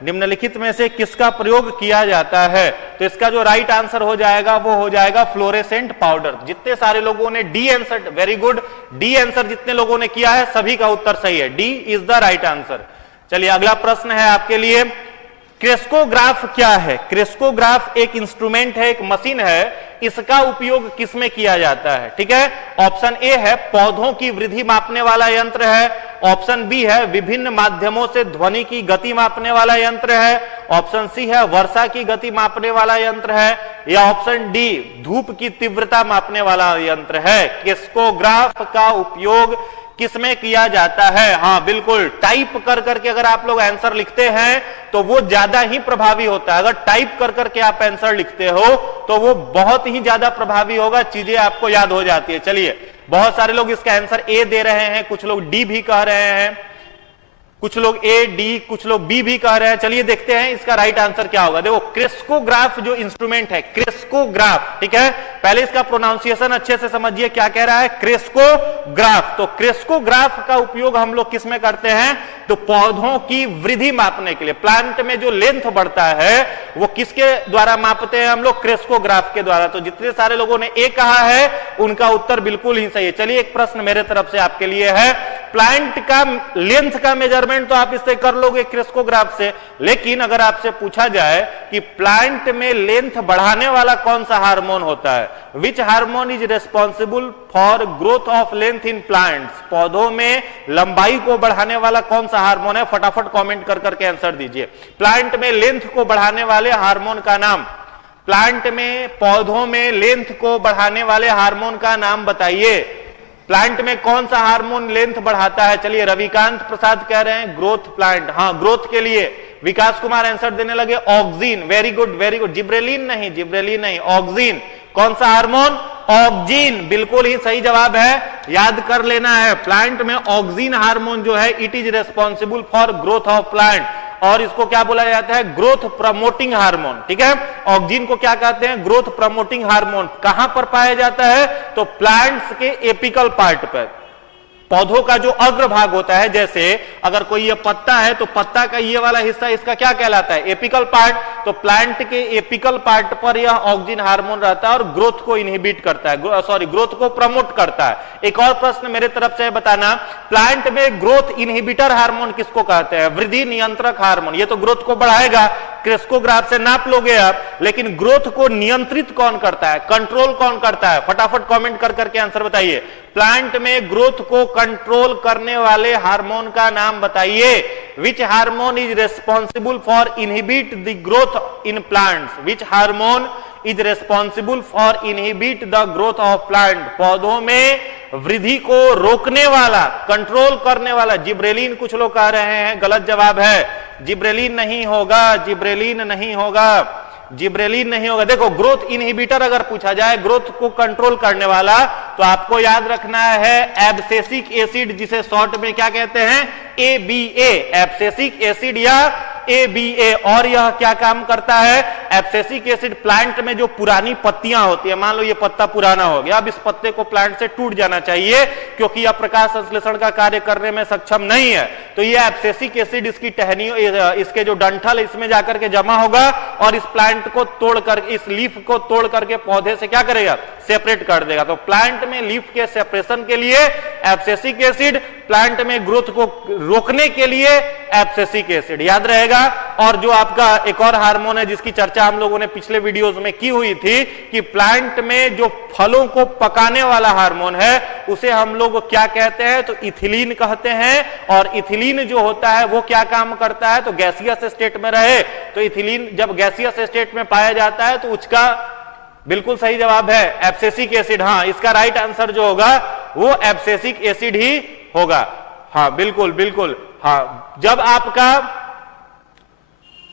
निम्नलिखित में से किसका प्रयोग किया जाता है? तो इसका जो राइट आंसर हो जाएगा वो हो जाएगा फ्लोरेसेंट पाउडर। जितने सारे लोगों ने D answer, very good, D answer जितने लोगों ने किया है सभी का उत्तर सही है, D is the right answer. चलिए अगला प्रश्न है आपके लिए, क्रेस्कोग्राफ क्या है? क्रेस्कोग्राफ एक इंस्ट्रूमेंट है, एक मशीन है, इसका उपयोग किसमें किया जाता है? ठीक है, ऑप्शन ए है पौधों की वृद्धि मापने वाला यंत्र है, ऑप्शन बी है विभिन्न माध्यमों से ध्वनि की गति मापने वाला यंत्र है, ऑप्शन सी है वर्षा की गति मापने वाला यंत्र है, या ऑप्शन डी धूप की तीव्रता मापने वाला यंत्र है। क्रेस्कोग्राफ का उपयोग किसमें किया जाता है? हाँ बिल्कुल, टाइप कर करके अगर आप लोग आंसर लिखते हैं तो वो ज्यादा ही प्रभावी होता है। अगर टाइप कर करके आप आंसर लिखते हो तो वो बहुत ही ज्यादा प्रभावी होगा, चीजें आपको याद हो जाती है। चलिए, बहुत सारे लोग इसका आंसर ए दे रहे हैं, कुछ लोग डी भी कह रहे हैं, कुछ लोग ए डी, कुछ लोग बी भी कह रहे हैं। चलिए देखते हैं इसका राइट आंसर क्या होगा। देखो, क्रेस्कोग्राफ जो इंस्ट्रूमेंट है, क्रेस्कोग्राफ, ठीक है, पहले इसका प्रोनाउंसिएशन अच्छे से समझिए, क्या कह रहा है? क्रेस्कोग्राफ। तो क्रेस्कोग्राफ का उपयोग हम लोग किस में करते हैं? तो पौधों की वृद्धि मापने के लिए, प्लांट में जो लेंथ बढ़ता है वो किसके द्वारा मापते हैं हम लोग? क्रेस्कोग्राफ के द्वारा। तो जितने सारे लोगों ने ए कहा है उनका उत्तर बिल्कुल ही सही है। चलिए एक प्रश्न मेरे तरफ से आपके लिए है, प्लांट का लेंथ का मेजरमेंट तो आप इससे कर लोगे क्रेस्कोग्राफ से, लेकिन अगर आपसे पूछा जाए कि प्लांट में लेंथ बढ़ाने वाला कौन सा हार्मोन होता है, which hormone is responsible for growth of length in plants, पौधों में लंबाई को बढ़ाने वाला कौन सा हार्मोन है? फटाफट कमेंट कर करके आंसर दीजिए। प्लांट में लेंथ को बढ़ाने वाले हार्मोन का नाम, प्लांट में पौधों में लेंथ को बढ़ाने वाले हार्मोन का नाम बताइए। प्लांट में कौन सा हार्मोन लेंथ बढ़ाता है? चलिए, रविकांत प्रसाद कह रहे हैं ग्रोथ प्लांट, हाँ ग्रोथ के लिए। विकास कुमार आंसर देने लगे oxygen, very good very good. Gibberellin नहीं, जिब्रेलिन नहीं, ऑक्सीन। कौन सा हार्मोन? ऑक्सीन, बिल्कुल ही सही जवाब है, याद कर लेना है। प्लांट में ऑक्सीन हार्मोन जो है it is responsible for growth of plant, और इसको क्या बोला जाता है? Growth promoting hormone. ठीक है, ऑक्सीन को क्या कहते हैं? Growth promoting hormone. कहां पर पाया जाता है? तो प्लांट्स के एपिकल पार्ट पर, पौधों का जो अग्रभाग होता है, जैसे अगर कोई ये पत्ता है तो पत्ता का ये वाला हिस्सा इसका क्या कहलाता है? Apical part. तो प्लांट के एपिकल पार्ट पर यह ऑक्सीन हार्मोन रहता है और ग्रोथ को इनहिबिट करता है, सॉरी ग्रोथ को प्रमोट करता है। एक और प्रश्न मेरे तरफ से बताना, प्लांट में ग्रोथ इनहिबिटर हार्मोन किसको कहते हैं? वृद्धि नियंत्रक हार्मोन। ये तो ग्रोथ को बढ़ाएगा, क्रेस्कोग्राफ से नाप लोगे आप, लेकिन ग्रोथ को नियंत्रित कौन करता है? कंट्रोल कौन करता है? फटाफट कमेंट कर करके आंसर बताइए। प्लांट में ग्रोथ को कंट्रोल करने वाले हार्मोन का नाम बताइए। Which hormone is responsible for inhibit the growth in plants? Which hormone is responsible for inhibit the growth of plant? पौधों में वृद्धि को रोकने वाला, कंट्रोल करने वाला। जिब्रेलिन कुछ लोग कह रहे हैं, गलत जवाब है, जिब्रेलिन नहीं होगा, जिब्रेलिन नहीं होगा, जिब्रेलिन नहीं होगा। देखो, ग्रोथ इनहिबिटर अगर पूछा जाए, ग्रोथ को कंट्रोल करने वाला, तो आपको याद रखना है एब्सेसिक एसिड, जिसे शॉर्ट में क्या कहते हैं? ABA, एब्सेसिक एसिड या ABA। और यह क्या काम करता है? एब्सेसिक एसिड प्लांट में जो पुरानी पत्तियां होती है, मान लो ये पत्ता पुराना हो गया, अब इस पत्ते को प्लांट से टूट जाना चाहिए क्योंकि यह प्रकाश संश्लेषण का कार्य करने में सक्षम नहीं है, तो ये एब्सेसिक एसिड इसकी टहनियों, इसके जो डंठल इसमें जाकर के जमा होगा और इस प्लांट को तोड़कर, इस लीफ को तोड़ करके पौधे से क्या करेगा? सेपरेट कर देगा। तो प्लांट में लीफ के सेपरेशन के लिए एब्सेसिक एसिड, प्लांट में ग्रोथ को रोकने के लिए एब्सेसिक एसिड, याद रहेगा। और जो आपका एक और हार्मोन है जिसकी चर्चा हम लोगों ने पिछले वीडियोस में की हुई थी कि प्लांट में जो फलों को पकाने वाला हार्मोन है उसे हम लोग क्या कहते हैं? तो इथिलीन कहते हैं। और इथिलीन जो होता है वो क्या काम करता है? तो गैसियस स्टेट में रहे, तो इथिलीन जब गैसियस स्टेट में पाया जाता है तो उसका बिल्कुल सही जवाब है एब्सेसिक एसिड। हाँ, इसका राइट आंसर जो होगा वो एब्सेसिक एसिड ही होगा। हाँ बिल्कुल बिल्कुल, हाँ, जब आपका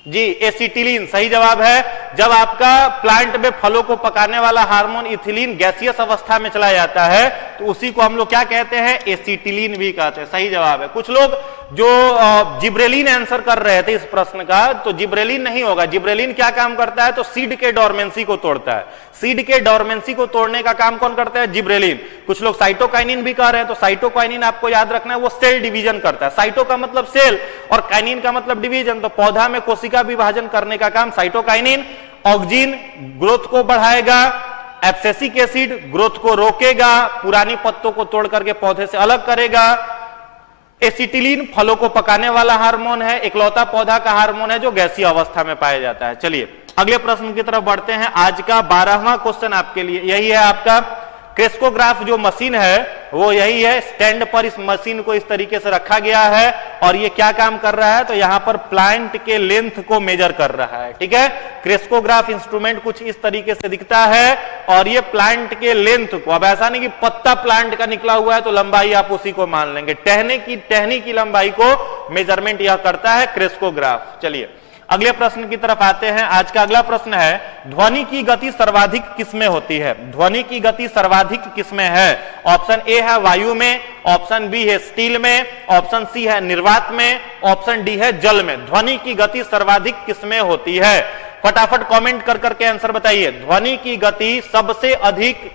जी एसिटिलीन सही जवाब है। जब आपका प्लांट में फलों को पकाने वाला हार्मोन इथिलीन गैसियस अवस्था में चला जाता है तो उसी को हम लोग क्या कहते हैं? एसिटिलीन भी कहते हैं, सही जवाब है। कुछ लोग जो जिब्रेलिन आंसर कर रहे थे इस प्रश्न का, तो जिब्रेलिन नहीं होगा। जिब्रेलिन क्या काम करता है, तो सीड के डोरमेंसी को तोड़ता है। सीड के डोरमेंसी को तोड़ने का काम कौन करता है, जिब्रेलिन। कुछ लोग साइटोकाइनिन भी कह रहे हैं, तो साइटोकाइनिन आपको याद रखना है, वो सेल डिवीजन करता है। साइटो का मतलब सेल और काइनिन का मतलब डिवीजन, तो पौधा में कोशिका विभाजन करने का काम साइटोकाइनिन। ऑक्जिन ग्रोथ को बढ़ाएगा, एब्सेसिक एसिड ग्रोथ को रोकेगा, पुरानी पत्तों को तोड़ करके पौधे से अलग करेगा। एसिटिलीन फलों को पकाने वाला हार्मोन है, इकलौता पौधा का हार्मोन है जो गैसीय अवस्था में पाया जाता है। चलिए अगले प्रश्न की तरफ बढ़ते हैं। आज का 12वां क्वेश्चन आपके लिए यही है। आपका क्रेस्कोग्राफ जो मशीन है वो यही है। स्टैंड पर इस मशीन को इस तरीके से रखा गया है और ये क्या काम कर रहा है, तो यहां पर प्लांट के लेंथ को मेजर कर रहा है। ठीक है, क्रेस्कोग्राफ इंस्ट्रूमेंट कुछ इस तरीके से दिखता है और ये प्लांट के लेंथ को, अब ऐसा नहीं कि पत्ता प्लांट का निकला हुआ है तो लंबाई आप उसी को मान लेंगे, टहनी की लंबाई को मेजरमेंट यह करता है क्रेस्कोग्राफ। चलिए अगले प्रश्न की तरफ आते हैं। आज का अगला प्रश्न है, ध्वनि की गति सर्वाधिक किसमें होती है? ध्वनि की गति सर्वाधिक किसमें है? ऑप्शन ए है वायु में, ऑप्शन बी है स्टील में, ऑप्शन सी है निर्वात में, ऑप्शन डी है जल में। ध्वनि की गति सर्वाधिक किसमें होती है? फटाफट कमेंट कर करके आंसर बताइए। ध्वनि की गति सबसे अधिक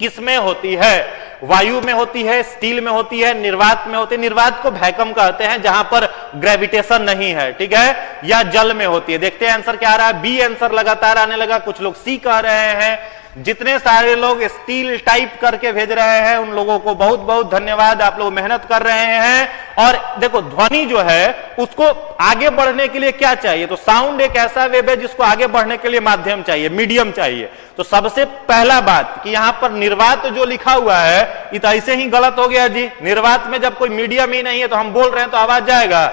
किसमें होती है? वायु में होती है, स्टील में होती है, निर्वात में होती है। निर्वात को वैक्यूम कहते हैं जहां पर ग्रेविटेशन नहीं है, ठीक है, या जल में होती है। देखते हैं आंसर क्या आ रहा है। बी आंसर लगातार आने लगा, कुछ लोग सी कह रहे हैं। जितने सारे लोग स्टील टाइप करके भेज रहे हैं उन लोगों को बहुत बहुत धन्यवाद, आप लोग मेहनत कर रहे हैं। और देखो ध्वनि जो है उसको आगे बढ़ने के लिए क्या चाहिए, तो साउंड एक ऐसा वेव है जिसको आगे बढ़ने के लिए माध्यम चाहिए, मीडियम चाहिए। तो सबसे पहला बात कि यहां पर निर्वात जो लिखा हुआ है ये तो ऐसे ही गलत हो गया जी। निर्वात में जब कोई मीडियम ही नहीं है तो हम बोल रहे हैं तो आवाज जाएगा।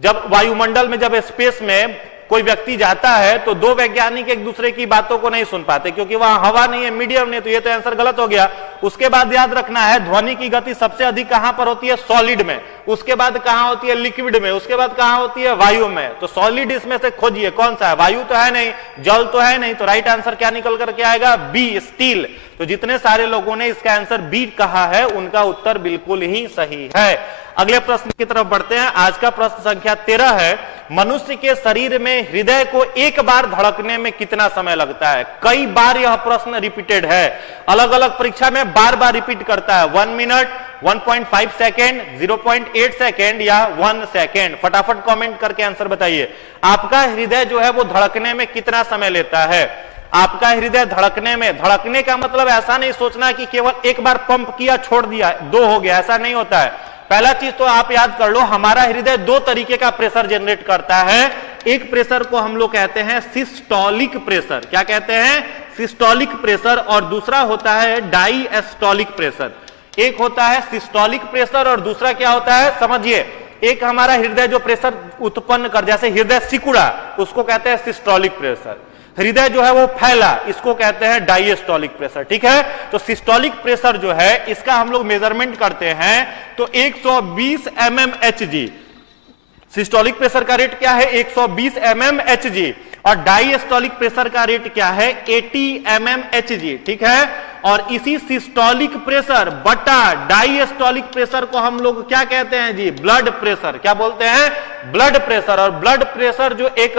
जब वायुमंडल में, जब स्पेस में कोई व्यक्ति जाता है तो दो वैज्ञानिक एक दूसरे की बातों को नहीं सुन पाते क्योंकि वहां हवा नहीं है, मीडियम नहीं, तो ये तो आंसर गलत हो गया। उसके बाद याद रखना है ध्वनि की गति सबसे अधिक कहां पर होती है? सॉलिड में। उसके बाद कहां होती है? लिक्विड में। उसके बाद कहां होती है? वायु में। तो सॉलिड इसमें से खोजिए कौन सा है। वायु तो है नहीं, जल तो है नहीं, तो राइट आंसर क्या निकल करके आएगा? B, steel. तो जितने सारे लोगों ने इसका आंसर बी कहा है उनका उत्तर बिल्कुल ही सही है। अगले प्रश्न की तरफ बढ़ते हैं। आज का प्रश्न संख्या 13 है, मनुष्य के शरीर में हृदय को एक बार धड़कने में कितना समय लगता है? कई बार यह प्रश्न रिपीटेड है, अलग अलग परीक्षा में बार बार रिपीट करता है। 1 मिनट, 1.5 सेकेंड, 0.8 सेकेंड या 1 सेकेंड। फटाफट कमेंट करके आंसर बताइए। आपका हृदय जो है वो धड़कने में कितना समय लेता है? आपका हृदय धड़कने में, धड़कने का मतलब ऐसा नहीं सोचना कि केवल एक बार पंप किया छोड़ दिया 2 हो गया, ऐसा नहीं होता है। पहला चीज तो आप याद कर लो, हमारा हृदय 2 तरीके का प्रेशर जनरेट करता है। एक प्रेशर को हम लोग कहते हैं सिस्टोलिक प्रेशर। क्या कहते हैं? Systolic pressure. और दूसरा होता है डायस्टोलिक प्रेशर। एक होता है सिस्टोलिक प्रेशर और दूसरा क्या होता है समझिए। एक हमारा हृदय जो प्रेशर उत्पन्न कर, जैसे हृदय सिकुड़ा, उसको कहते हैं सिस्टोलिक प्रेशर। हृदय जो है वो फैला, इसको कहते हैं डायस्टोलिक प्रेशर। ठीक है, तो सिस्टोलिक प्रेशर जो है इसका हम लोग मेजरमेंट करते हैं तो 120 mmHg। सिस्टोलिक प्रेशर का रेट क्या है? 120 mmHg। और डायस्टोलिक प्रेशर का रेट क्या है? 80 mmHg। ठीक है, और इसी सिस्टोलिक प्रेशर बटा डायस्टोलिक प्रेशर को हम लोग क्या कहते हैं जी? Blood pressure. क्या बोलते हैं? Blood pressure. और ब्लड प्रेशर जो एक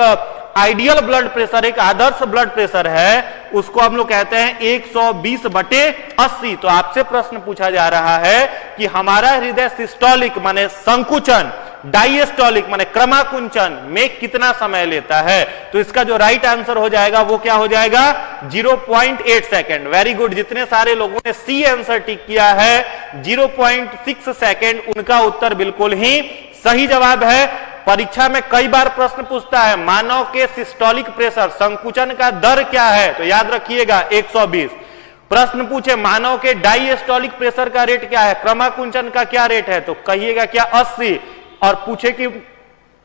आइडियल ब्लड प्रेशर, एक आदर्श ब्लड प्रेशर है, उसको हम लोग कहते हैं 120/80। तो आपसे प्रश्न पूछा जा रहा है कि हमारा हृदय सिस्टोलिक माने संकुचन, डायस्टोलिक माने क्रमाकुंचन में कितना समय लेता है? तो इसका जो राइट आंसर हो जाएगा वो क्या हो जाएगा? 0.8 सेकेंड। वेरी गुड, जितने सारे लोगों ने सी आंसर टिक किया है 0.6 सेकेंड, उनका उत्तर बिल्कुल ही सही जवाब है। परीक्षा में कई बार प्रश्न पूछता है मानव के सिस्टोलिक प्रेशर, संकुचन का दर क्या है? तो याद रखिएगा 120। प्रश्न पूछे मानव के डायस्टोलिक प्रेशर का रेट क्या है, क्रमाकुंचन का क्या रेट है, तो कहिएगा क्या 80। और पूछे कि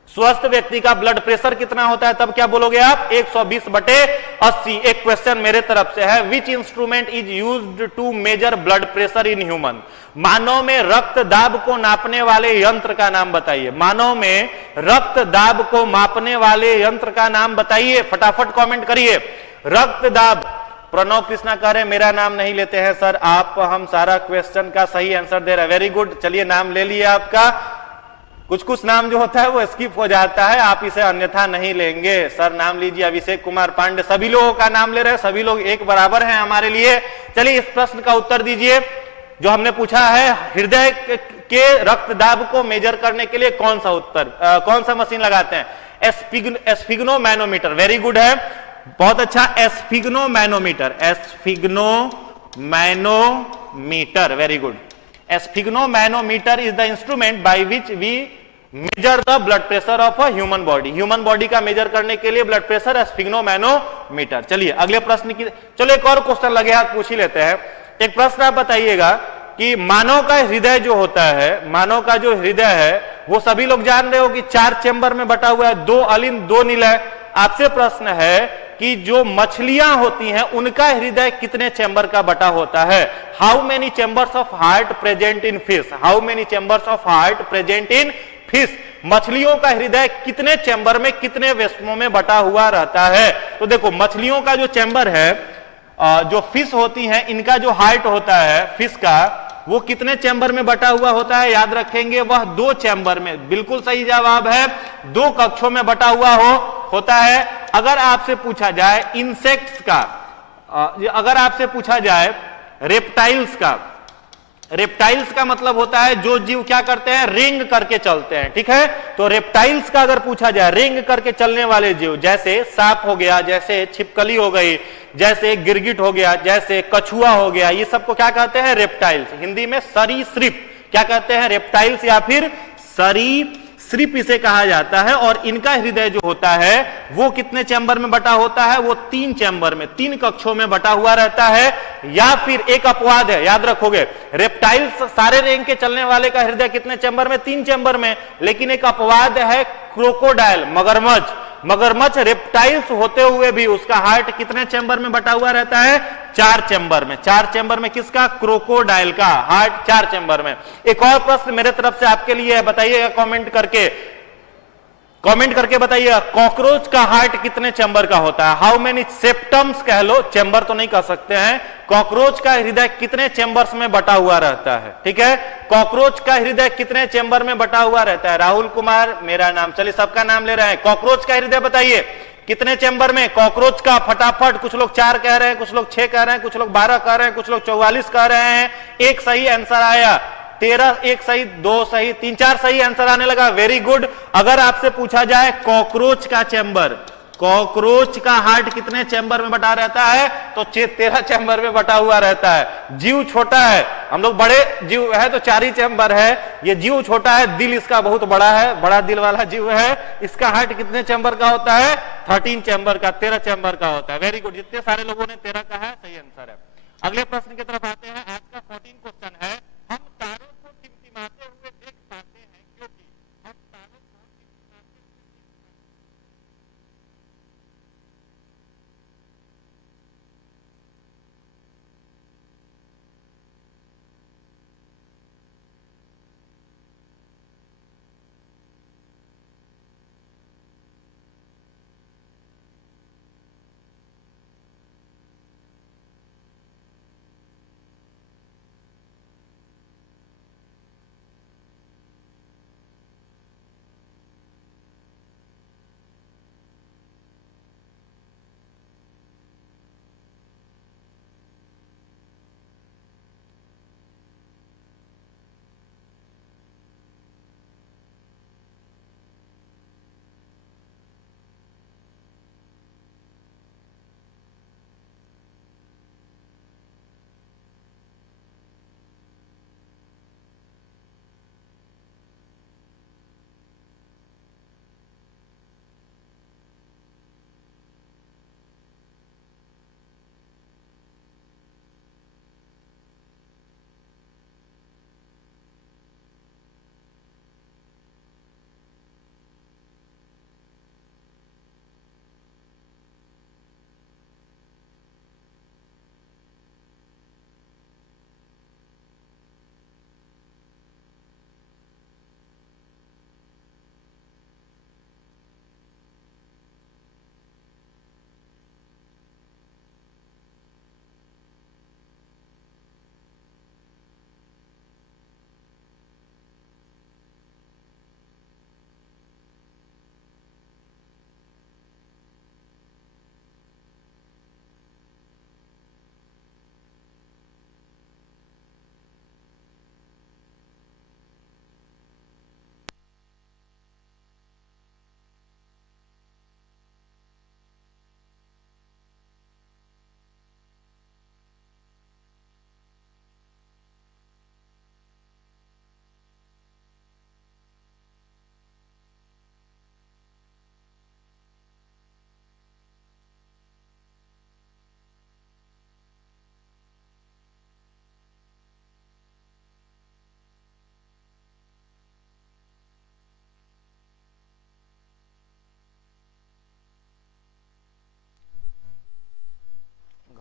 स्वस्थ व्यक्ति का ब्लड प्रेशर कितना होता है, तब क्या बोलोगे आप? 120/80। एक क्वेश्चन मेरे तरफ से है, which instrument is used to measure blood pressure in human? मानव में रक्त दाब को नापने वाले यंत्र का नाम बताइए। मानव में रक्त दाब को मापने वाले यंत्र का नाम बताइए। फटाफट कमेंट करिए। रक्त दाब प्रणव कृष्णा कह रहे हैं मेरा नाम नहीं लेते हैं सर आप, हम सारा क्वेश्चन का सही आंसर दे रहे हैं। वेरी गुड, चलिए नाम ले लिए आपका। कुछ कुछ नाम जो होता है वो स्किप हो जाता है, आप इसे अन्यथा नहीं लेंगे। सर नाम लीजिए, अभिषेक कुमार पांडे, सभी लोगों का नाम ले रहे हैं, सभी लोग एक बराबर हैं हमारे लिए। चलिए इस प्रश्न का उत्तर दीजिए जो हमने पूछा है, हृदय के रक्तदाब को मेजर करने के लिए कौन सा मशीन लगाते हैं? एस्फिग्नो मैनोमीटर। वेरी गुड है, बहुत अच्छा, sphygmomanometer, sphygmomanometer, very good. Sphygmomanometer is the instrument by which we measure the blood pressure of a human body. Human body का मेजर करने के लिए ब्लड प्रेशर एस्फिग्नो मैनोमीटर। चलिए अगले प्रश्न की, चलो एक और क्वेश्चन लगे हाथ पूछ ही लेते हैं। एक प्रश्न आप बताइएगा कि मानव का हृदय जो होता है, मानव का जो हृदय है वो सभी लोग जान रहे हो कि 4 चैम्बर में बटा हुआ है, 2 अलिंद 2 निलय। आपसे प्रश्न है कि जो मछलियां होती हैं उनका हृदय कितने चैम्बर का बटा होता है? How many chambers of heart present in fish? How many chambers of heart present in fish? मछलियों का हृदय कितने चैम्बर में, कितने वेस्मों में बटा हुआ रहता है? तो देखो मछलियों का जो चैम्बर है, जो फिश होती हैं इनका जो हार्ट होता है फिश का, वो कितने चैम्बर में बटा हुआ होता है? याद रखेंगे वह 2 चैम्बर में। बिल्कुल सही जवाब है, 2 कक्षों में बटा हुआ होता है। अगर आपसे पूछा जाए इंसेक्ट्स का, अगर आपसे पूछा जाए रेप्टाइल्स का, रेप्टाइल्स का मतलब होता है जो जीव क्या करते हैं, रिंग करके चलते हैं, ठीक है। तो रेप्टाइल्स का अगर पूछा जाए, रिंग करके चलने वाले जीव, जैसे सांप हो गया, जैसे छिपकली हो गई, जैसे गिरगिट हो गया, जैसे कछुआ हो गया, ये सबको क्या कहते हैं? रेप्टाइल्स। हिंदी में सरीसृप क्या कहते हैं? रेप्टाइल्स या फिर सरीसृप इसे कहा जाता है। और इनका हृदय जो होता है वो कितने चैम्बर में बटा होता है? वो 3 चैम्बर में, 3 कक्षों में बटा हुआ रहता है। या फिर एक अपवाद है, याद रखोगे, रेप्टाइल्स सारे रेंग के चलने वाले का हृदय कितने चैम्बर में? 3 चैम्बर में। लेकिन एक अपवाद है क्रोकोडाइल, मगरमच्छ। मगरमच्छ रेप्टाइल्स होते हुए भी उसका हार्ट कितने चैम्बर में बटा हुआ रहता है? 4 चैम्बर में। 4 चैम्बर में किसका? क्रोकोडाइल का हार्ट 4 चैम्बर में। एक और प्रश्न मेरे तरफ से आपके लिए है, बताइएगा कमेंट करके, कमेंट करके बताइएगा, कॉकरोच का हार्ट कितने चैम्बर का होता है? हाउ मेनी सेप्टम्स कह लो, चैम्बर तो नहीं कह सकते हैं। कॉकरोच का हृदय कितने चैम्बर्स में बटा हुआ रहता है? ठीक है, कॉकरोच का हृदय कितने चैम्बर में बटा हुआ रहता है? राहुल कुमार मेरा नाम, चलिए सबका नाम ले रहे हैं। कॉकरोच का हृदय बताइए कितने चैम्बर में? कॉकरोच का फटाफट, कुछ लोग 4 कह रहे हैं, कुछ लोग 6 कह रहे हैं, कुछ लोग 12 कह रहे हैं, कुछ लोग 44 कह रहे हैं। एक सही आंसर आया, 13, 1 सही, 2 सही, 3, 4 सही आंसर आने लगा। Very good. अगर आपसे पूछा जाए कॉकरोच का चैम्बर, कॉकरोच का हार्ट कितने चैम्बर में बटा रहता है? तो 13 चैम्बर में बटा हुआ रहता है। जीव छोटा है, हम लोग बड़े जीव है तो 4 ही चैम्बर है, ये जीव छोटा है, दिल इसका बहुत बड़ा है, बड़ा दिल वाला जीव है। इसका हार्ट कितने चैम्बर का होता है? 13 चैम्बर का, 13 चैम्बर का होता है। वेरी गुड, जितने सारे लोगों ने 13 कहा है सही आंसर है। अगले प्रश्न की तरफ आते हैं। आज का 14 क्वेश्चन है, हम तारों को टिमटिमाते हुए देख पाते हैं क्योंकि हम तारों को टिमटिमाते हुए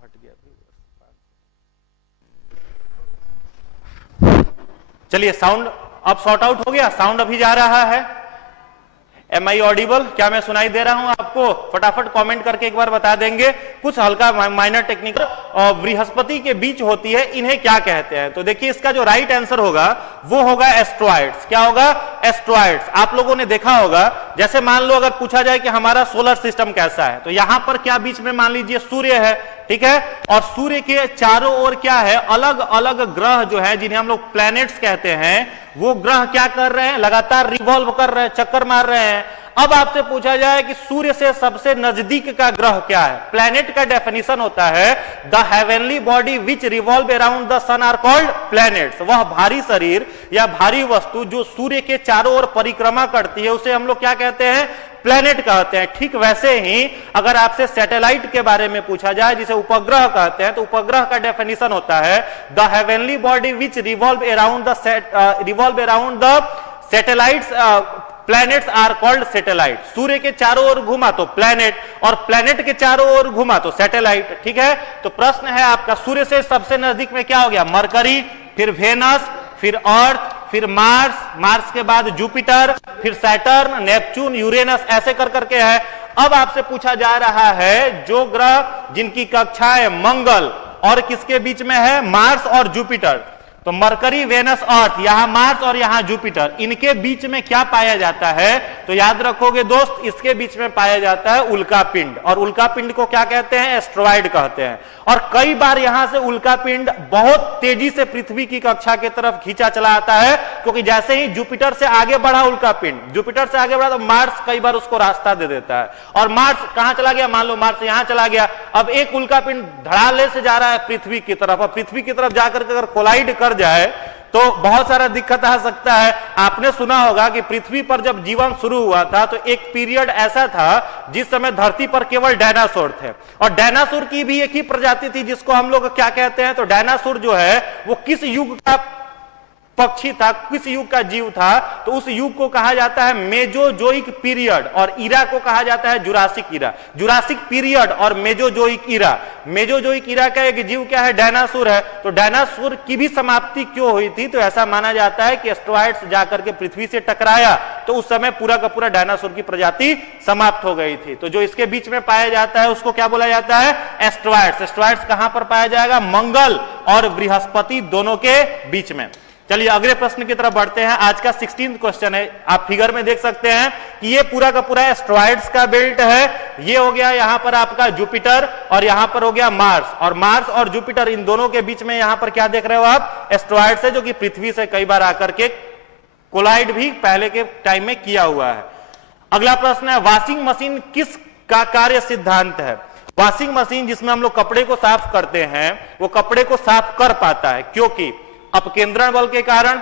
हट गया। चलिए साउंड अब सॉर्ट आउट हो गया, साउंड अभी जा रहा है। Am I audible? क्या मैं सुनाई दे रहा हूं आपको? फटाफट कमेंट करके एक बार बता देंगे। कुछ हल्का माइनर टेक्निकल बृहस्पति के बीच होती है, इन्हें क्या कहते हैं? तो देखिए इसका जो राइट आंसर होगा वो होगा एस्ट्रॉइड्स। क्या होगा? एस्ट्रॉइड्स। आप लोगों ने देखा होगा, जैसे मान लो अगर पूछा जाए कि हमारा सोलर सिस्टम कैसा है, तो यहां पर क्या बीच में मान लीजिए सूर्य है, ठीक है, और सूर्य के चारों ओर क्या है? अलग अलग ग्रह जो है, जिन्हें हम लोग प्लैनेट्स कहते हैं, वो ग्रह क्या कर रहे हैं? लगातार रिवॉल्व कर रहे हैं, चक्कर मार रहे हैं। अब आपसे पूछा जाए कि सूर्य से सबसे नजदीक का ग्रह क्या है? प्लैनेट का डेफिनेशन होता है the heavenly body which revolve around the sun are called planets. वह भारी शरीर या भारी वस्तु जो सूर्य के चारों ओर परिक्रमा करती है, उसे हम लोग क्या कहते हैं? प्लैनेट कहते हैं। ठीक वैसे ही अगर आपसे सैटेलाइट के बारे में पूछा जाए, जिसे उपग्रह कहते हैं, तो उपग्रह का डेफिनेशन होता है the heavenly body which revolve around the satellites, planets are called satellite. सूर्य के चारों ओर घुमा तो प्लैनेट, और प्लैनेट के चारों ओर घुमा तो सैटेलाइट। ठीक है, तो प्रश्न है आपका, सूर्य से सबसे नजदीक में क्या हो गया? मरकरी, फिर वेनस, फिर अर्थ, फिर मार्स, मार्स के बाद जुपिटर, फिर सैटर्न, नेपच्यून, यूरेनस, ऐसे कर करके है। अब आपसे पूछा जा रहा है जो ग्रह जिनकी कक्षाएं मंगल और किसके बीच में है? मार्स और जुपिटर। तो मरकरी, वेनस, अर्थ, यहां मार्स और यहां जुपिटर, इनके बीच में क्या पाया जाता है? तो याद रखोगे दोस्त, इसके बीच में पाया जाता है उल्कापिंड, और उल्कापिंड को क्या कहते हैं? एस्ट्रॉइड कहते हैं। और कई बार यहां से उल्कापिंड बहुत तेजी से पृथ्वी की कक्षा की तरफ खींचा चला आता है, क्योंकि जैसे ही जुपिटर से आगे बढ़ा उल्कापिंड, जुपिटर से आगे बढ़ा तो मार्स कई बार उसको रास्ता दे देता है। और मार्स कहां चला गया? मान लो मार्स यहां चला गया, अब एक उल्कापिंड धड़ाले से जा रहा है पृथ्वी की तरफ, और पृथ्वी की तरफ जाकर के अगर कोलाइड कर जाए तो बहुत सारा दिक्कत आ सकता है। आपने सुना होगा कि पृथ्वी पर जब जीवन शुरू हुआ था तो एक पीरियड ऐसा था जिस समय धरती पर केवल डायनासोर थे, और डायनासोर की भी एक ही प्रजाति थी जिसको हम लोग क्या कहते हैं? तो डायनासोर जो है वो किस युग का पक्षी था, किस युग का जीव था? तो उस युग को कहा जाता है मेजोजोइक पीरियड, और ईरा को कहा जाता है जुरासिक ईरा। जुरासिक पीरियड और मेजोजोइक ईरा, मेजोजोइक ईरा का एक जीव क्या है? डायनासोर है। तो डायनासोर की भी समाप्ति क्यों हुई थी? तो ऐसा माना जाता है कि एस्ट्रॉइड्स जाकर के पृथ्वी से टकराया, तो उस समय पूरा का पूरा डायनासोर की प्रजाति समाप्त हो गई थी। तो जो इसके बीच में पाया जाता है उसको क्या बोला जाता है? एस्ट्रॉइड्स। एस्ट्रॉइड्स कहां पर पाया जाएगा? मंगल और बृहस्पति दोनों के बीच में। चलिए अगले प्रश्न की तरफ बढ़ते हैं। आज का 16वां क्वेश्चन है, आप फिगर में देख सकते हैं कि ये पूरा का पूरा एस्ट्रॉइड्स का बेल्ट है। ये हो गया यहां पर आपका जुपिटर, और यहां पर हो गया मार्स, और मार्स और जुपिटर इन दोनों के बीच में यहां पर क्या देख रहे हो आप? एस्ट्रॉइड्स है, जो कि पृथ्वी से कई बार आकर के कोलाइड भी पहले के टाइम में किया हुआ है। अगला प्रश्न है, वॉशिंग मशीन किस का कार्य सिद्धांत है? वॉशिंग मशीन जिसमें हम लोग कपड़े को साफ करते हैं, वो कपड़े को साफ कर पाता है क्योंकि अपकेंद्रण बल के कारण,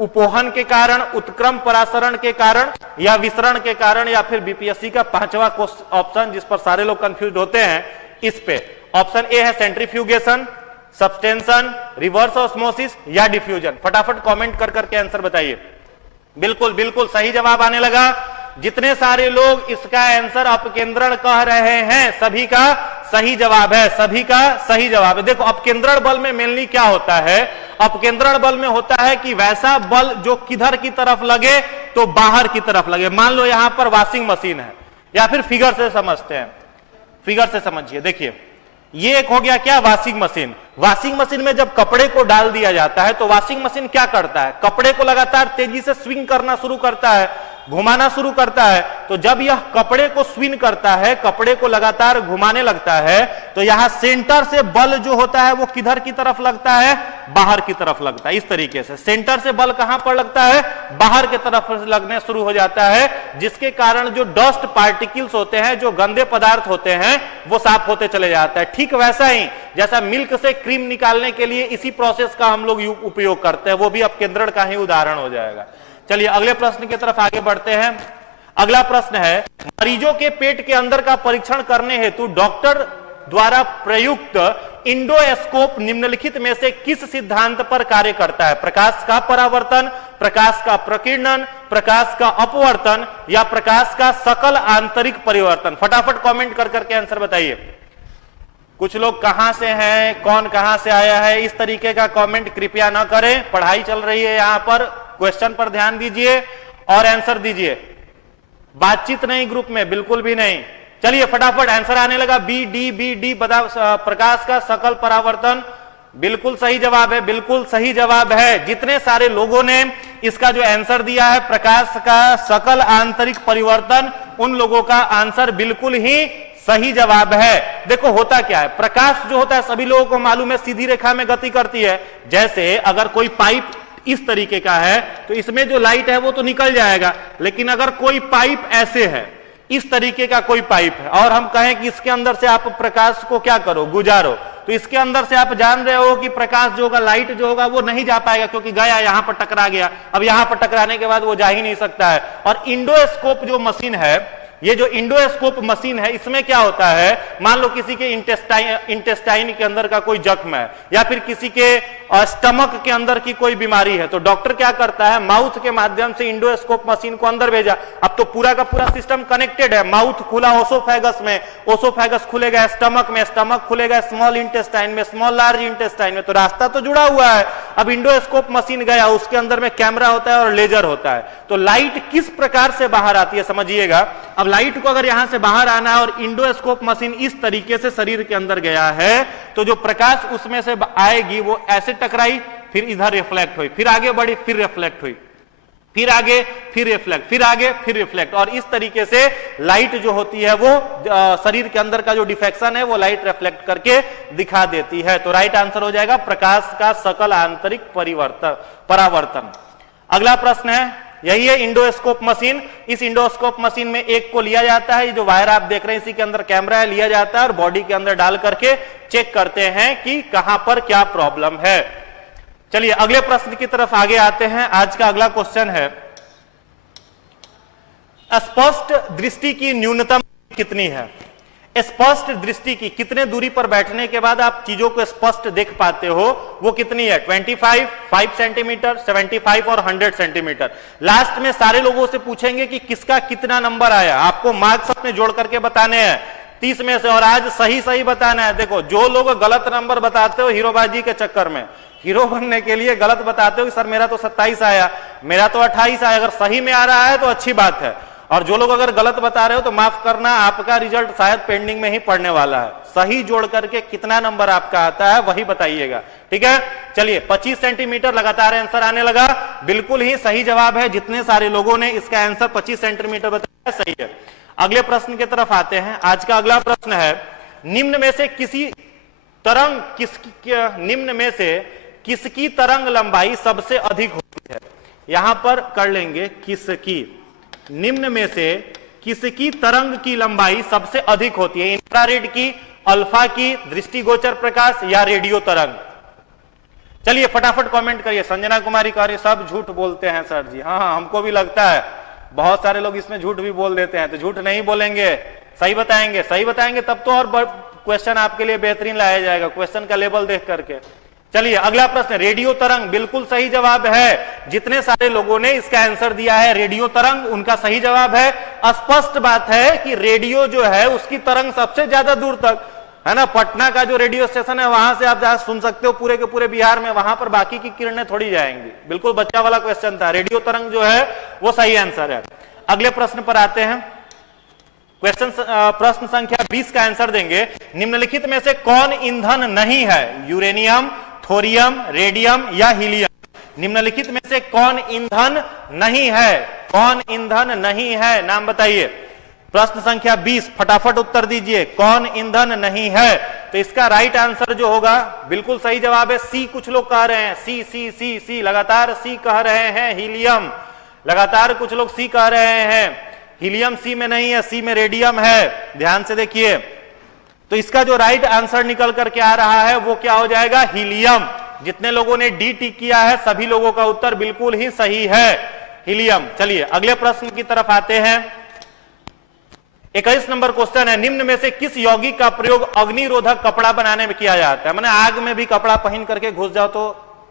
उपोहन के कारण, उत्क्रम परासरण के कारण, या विसरण के कारण, या फिर बीपीएससी का 5वां ऑप्शन जिस पर सारे लोग कंफ्यूज होते हैं, इस पे ऑप्शन ए है सेंट्रीफ्यूगेशन, सब्सटेंशन, रिवर्स ऑस्मोसिस या डिफ्यूजन। फटाफट कमेंट कर करके आंसर बताइए। बिल्कुल बिल्कुल सही जवाब आने लगा। जितने सारे लोग इसका आंसर अपकेंद्रण कह रहे हैं, सभी का सही जवाब है, सभी का सही जवाब है। देखो अपकेंद्रण बल में मेनली क्या होता है? अपकेंद्रण बल में होता है कि वैसा बल जो किधर की तरफ लगे तो बाहर की तरफ लगे। मान लो यहां पर वॉशिंग मशीन है, या फिर फिगर से समझते हैं, फिगर से समझिए। देखिए ये एक हो गया क्या? Washing machine. वॉशिंग मशीन में जब कपड़े को डाल दिया जाता है तो वॉशिंग मशीन क्या करता है? कपड़े को लगातार तेजी से स्विंग करना शुरू करता है, घुमाना शुरू करता है। तो जब यह कपड़े को स्विंग करता है, कपड़े को लगातार घुमाने लगता है, तो यहां सेंटर से बल जो होता है वो किधर की तरफ लगता है? बाहर की तरफ लगता है। इस तरीके से सेंटर से बल कहां पर लगता है? बाहर की तरफ लगने शुरू हो जाता है, जिसके कारण जो डस्ट पार्टिकल्स होते हैं, जो गंदे पदार्थ होते हैं, वो साफ होते चले जाता है। ठीक वैसा ही जैसा मिल्क से क्रीम निकालने के लिए इसी प्रोसेस का हम लोग उपयोग करते हैं, वो भी अपकेंद्रण का ही उदाहरण हो जाएगा। चलिए अगले प्रश्न की तरफ आगे बढ़ते हैं। अगला प्रश्न है, मरीजों के पेट के अंदर का परीक्षण करने हेतु डॉक्टर द्वारा प्रयुक्त इंडोस्कोप निम्नलिखित में से किस सिद्धांत पर कार्य करता है? प्रकाश का परावर्तन, प्रकाश का प्रकीर्णन, प्रकाश का अपवर्तन, या प्रकाश का सकल आंतरिक परिवर्तन? फटाफट कमेंट कर करके आंसर बताइए। कुछ लोग कहां से हैं, कौन कहां से आया है, इस तरीके का कमेंट कृपया ना करें। पढ़ाई चल रही है यहां पर, क्वेश्चन पर ध्यान दीजिए और आंसर दीजिए। बातचीत नहीं ग्रुप में, बिल्कुल भी नहीं। चलिए फटाफट आंसर आने लगा। बी डी प्रकाश का सकल परावर्तन बिल्कुल सही जवाब है, बिल्कुल सही जवाब है। जितने सारे लोगों ने इसका जो आंसर दिया है प्रकाश का सकल आंतरिक परिवर्तन, उन लोगों का आंसर बिल्कुल ही सही जवाब है। देखो होता क्या है, प्रकाश जो होता है सभी लोगों को मालूम है सीधी रेखा में गति करती है। जैसे अगर कोई पाइप इस तरीके का है तो इसमें जो लाइट है वो तो निकल जाएगा, लेकिन अगर कोई पाइप ऐसे है, इस तरीके का कोई पाइप है और हम कहें कि इसके अंदर से आप प्रकाश को क्या करो, गुजारो, तो इसके अंदर से आप जान रहे हो कि प्रकाश जो होगा, लाइट जो होगा वो नहीं जा पाएगा, क्योंकि गया यहां पर टकरा गया। अब यहां पर टकराने के बाद वो जा ही नहीं सकता है। और इंडोस्कोप जो मशीन है, ये जो इंडोस्कोप मशीन है, इसमें क्या होता है, मान लो किसी के इंटेस्टाइन के अंदर का कोई जख्म है या फिर किसी के स्टमक के अंदर की कोई बीमारी है, तो डॉक्टर क्या करता है, माउथ के माध्यम से इंडोस्कोप मशीन को अंदर भेजा। अब तो पूरा का पूरा सिस्टम कनेक्टेड है। माउथ खुला ओसोफेगस में, ओसोफेगस खुलेगा स्टमक में, स्टमक खुलेगा स्मॉल इंटेस्टाइन में, स्मॉल लार्ज इंटेस्टाइन में, तो रास्ता तो जुड़ा हुआ है। अब इंडोस्कोप मशीन गया, उसके अंदर में कैमरा होता है और लेजर होता है, तो लाइट किस प्रकार से बाहर आती है समझिएगा। अब लाइट को अगर यहां से बाहर आना है और इंडोस्कोप मशीन इस तरीके से शरीर के अंदर गया है, तो जो प्रकाश उसमें से आएगी वो ऐसे टकराई, फिर इधर रिफ्लेक्ट हुई, फिर आगे बढ़ी, फिर रिफ्लेक्ट हुई, फिर आगे, फिर रिफ्लेक्ट, फिर आगे, फिर रिफ्लेक्ट, और इस तरीके से लाइट जो होती है वो शरीर के अंदर का जो डिफेक्शन है वो लाइट रिफ्लेक्ट करके दिखा देती है। तो राइट आंसर हो जाएगा प्रकाश का सकल आंतरिक परावर्तन। अगला प्रश्न है, यही है इंडोस्कोप मशीन। इस इंडोस्कोप मशीन में एक को लिया जाता है, ये जो वायर आप देख रहे हैं इसी के अंदर कैमरा है, लिया जाता है और बॉडी के अंदर डाल करके चेक करते हैं कि कहां पर क्या प्रॉब्लम है। चलिए अगले प्रश्न की तरफ आगे आते हैं। आज का अगला क्वेश्चन है, स्पष्ट दृष्टि की न्यूनतम कितनी है? स्पष्ट दृष्टि की कितने दूरी पर बैठने के बाद आप चीजों को स्पष्ट देख पाते हो, वो कितनी है? 25, 5 सेंटीमीटर, 75 और 100 सेंटीमीटर। लास्ट में सारे लोगों से पूछेंगे कि किसका कितना नंबर आया, आपको मार्क्स अपने जोड़ करके बताने हैं 30 में से, और आज सही सही बताना है। देखो जो लोग गलत नंबर बताते हो हीरोबाजी के चक्कर में, हीरो बनने के लिए गलत बताते हो कि सर मेरा तो 27 आया, मेरा तो 28 आया, अगर सही में आ रहा है तो अच्छी बात है, और जो लोग अगर गलत बता रहे हो तो माफ करना, आपका रिजल्ट शायद पेंडिंग में ही पड़ने वाला है। सही जोड़ करके कितना नंबर आपका आता है वही बताइएगा, ठीक है। चलिए 25 सेंटीमीटर लगातार आंसर आने लगा, बिल्कुल ही सही जवाब है। जितने सारे लोगों ने इसका आंसर 25 सेंटीमीटर बताया सही है। अगले प्रश्न की तरफ आते हैं। आज का अगला प्रश्न है, निम्न में से किसकी तरंग लंबाई सबसे अधिक होती है? यहां पर कर लेंगे किसकी, निम्न में से किसकी तरंग की लंबाई सबसे अधिक होती है? इंफ्रारेड की, अल्फा की, दृष्टिगोचर प्रकाश या रेडियो तरंग? चलिए फटाफट कमेंट करिए। संजना कुमारी कह रही सब झूठ बोलते हैं सर जी। हाँ हमको भी लगता है, बहुत सारे लोग इसमें झूठ भी बोल देते हैं, तो झूठ नहीं बोलेंगे, सही बताएंगे। सही बताएंगे तब तो और क्वेश्चन आपके लिए बेहतरीन लाया जाएगा, क्वेश्चन का लेवल देख करके। चलिए अगला प्रश्न, रेडियो तरंग बिल्कुल सही जवाब है। जितने सारे लोगों ने इसका आंसर दिया है रेडियो तरंग, उनका सही जवाब है। स्पष्ट बात है कि रेडियो जो है उसकी तरंग सबसे ज्यादा दूर तक है ना, पटना का जो रेडियो स्टेशन है वहां से आप जहां सुन सकते हो पूरे के पूरे बिहार में, वहां पर बाकी की किरणें थोड़ी जाएंगी। बिल्कुल बच्चा वाला क्वेश्चन था, रेडियो तरंग जो है वो सही आंसर है। अगले प्रश्न पर आते हैं। प्रश्न संख्या 20 का आंसर देंगे, निम्नलिखित में से कौन ईंधन नहीं है? यूरेनियम, थोरियम, रेडियम या हीलियम? निम्नलिखित में से कौन ईंधन नहीं है? कौन ईंधन नहीं है, नाम बताइए। प्रश्न संख्या 20, फटाफट उत्तर दीजिए, कौन ईंधन नहीं है? तो इसका राइट आंसर जो होगा बिल्कुल सही जवाब है सी। कुछ लोग कह रहे हैं सी सी सी सी, लगातार सी कह रहे हैं। हीलियम, लगातार कुछ लोग सी कह रहे हैं। हीलियम सी में नहीं है, सी में रेडियम है। ध्यान से देखिए, तो इसका जो राइट आंसर निकल करके आ रहा है वो क्या हो जाएगा? हीलियम। जितने लोगों ने डी टिक किया है सभी लोगों का उत्तर बिल्कुल ही सही है, हीलियम। चलिए अगले प्रश्न की तरफ आते हैं। 21 नंबर क्वेश्चन है, निम्न में से किस यौगिक का प्रयोग अग्निरोधक कपड़ा बनाने में किया जाता है? माने आग में भी कपड़ा पहन करके घुस जाओ तो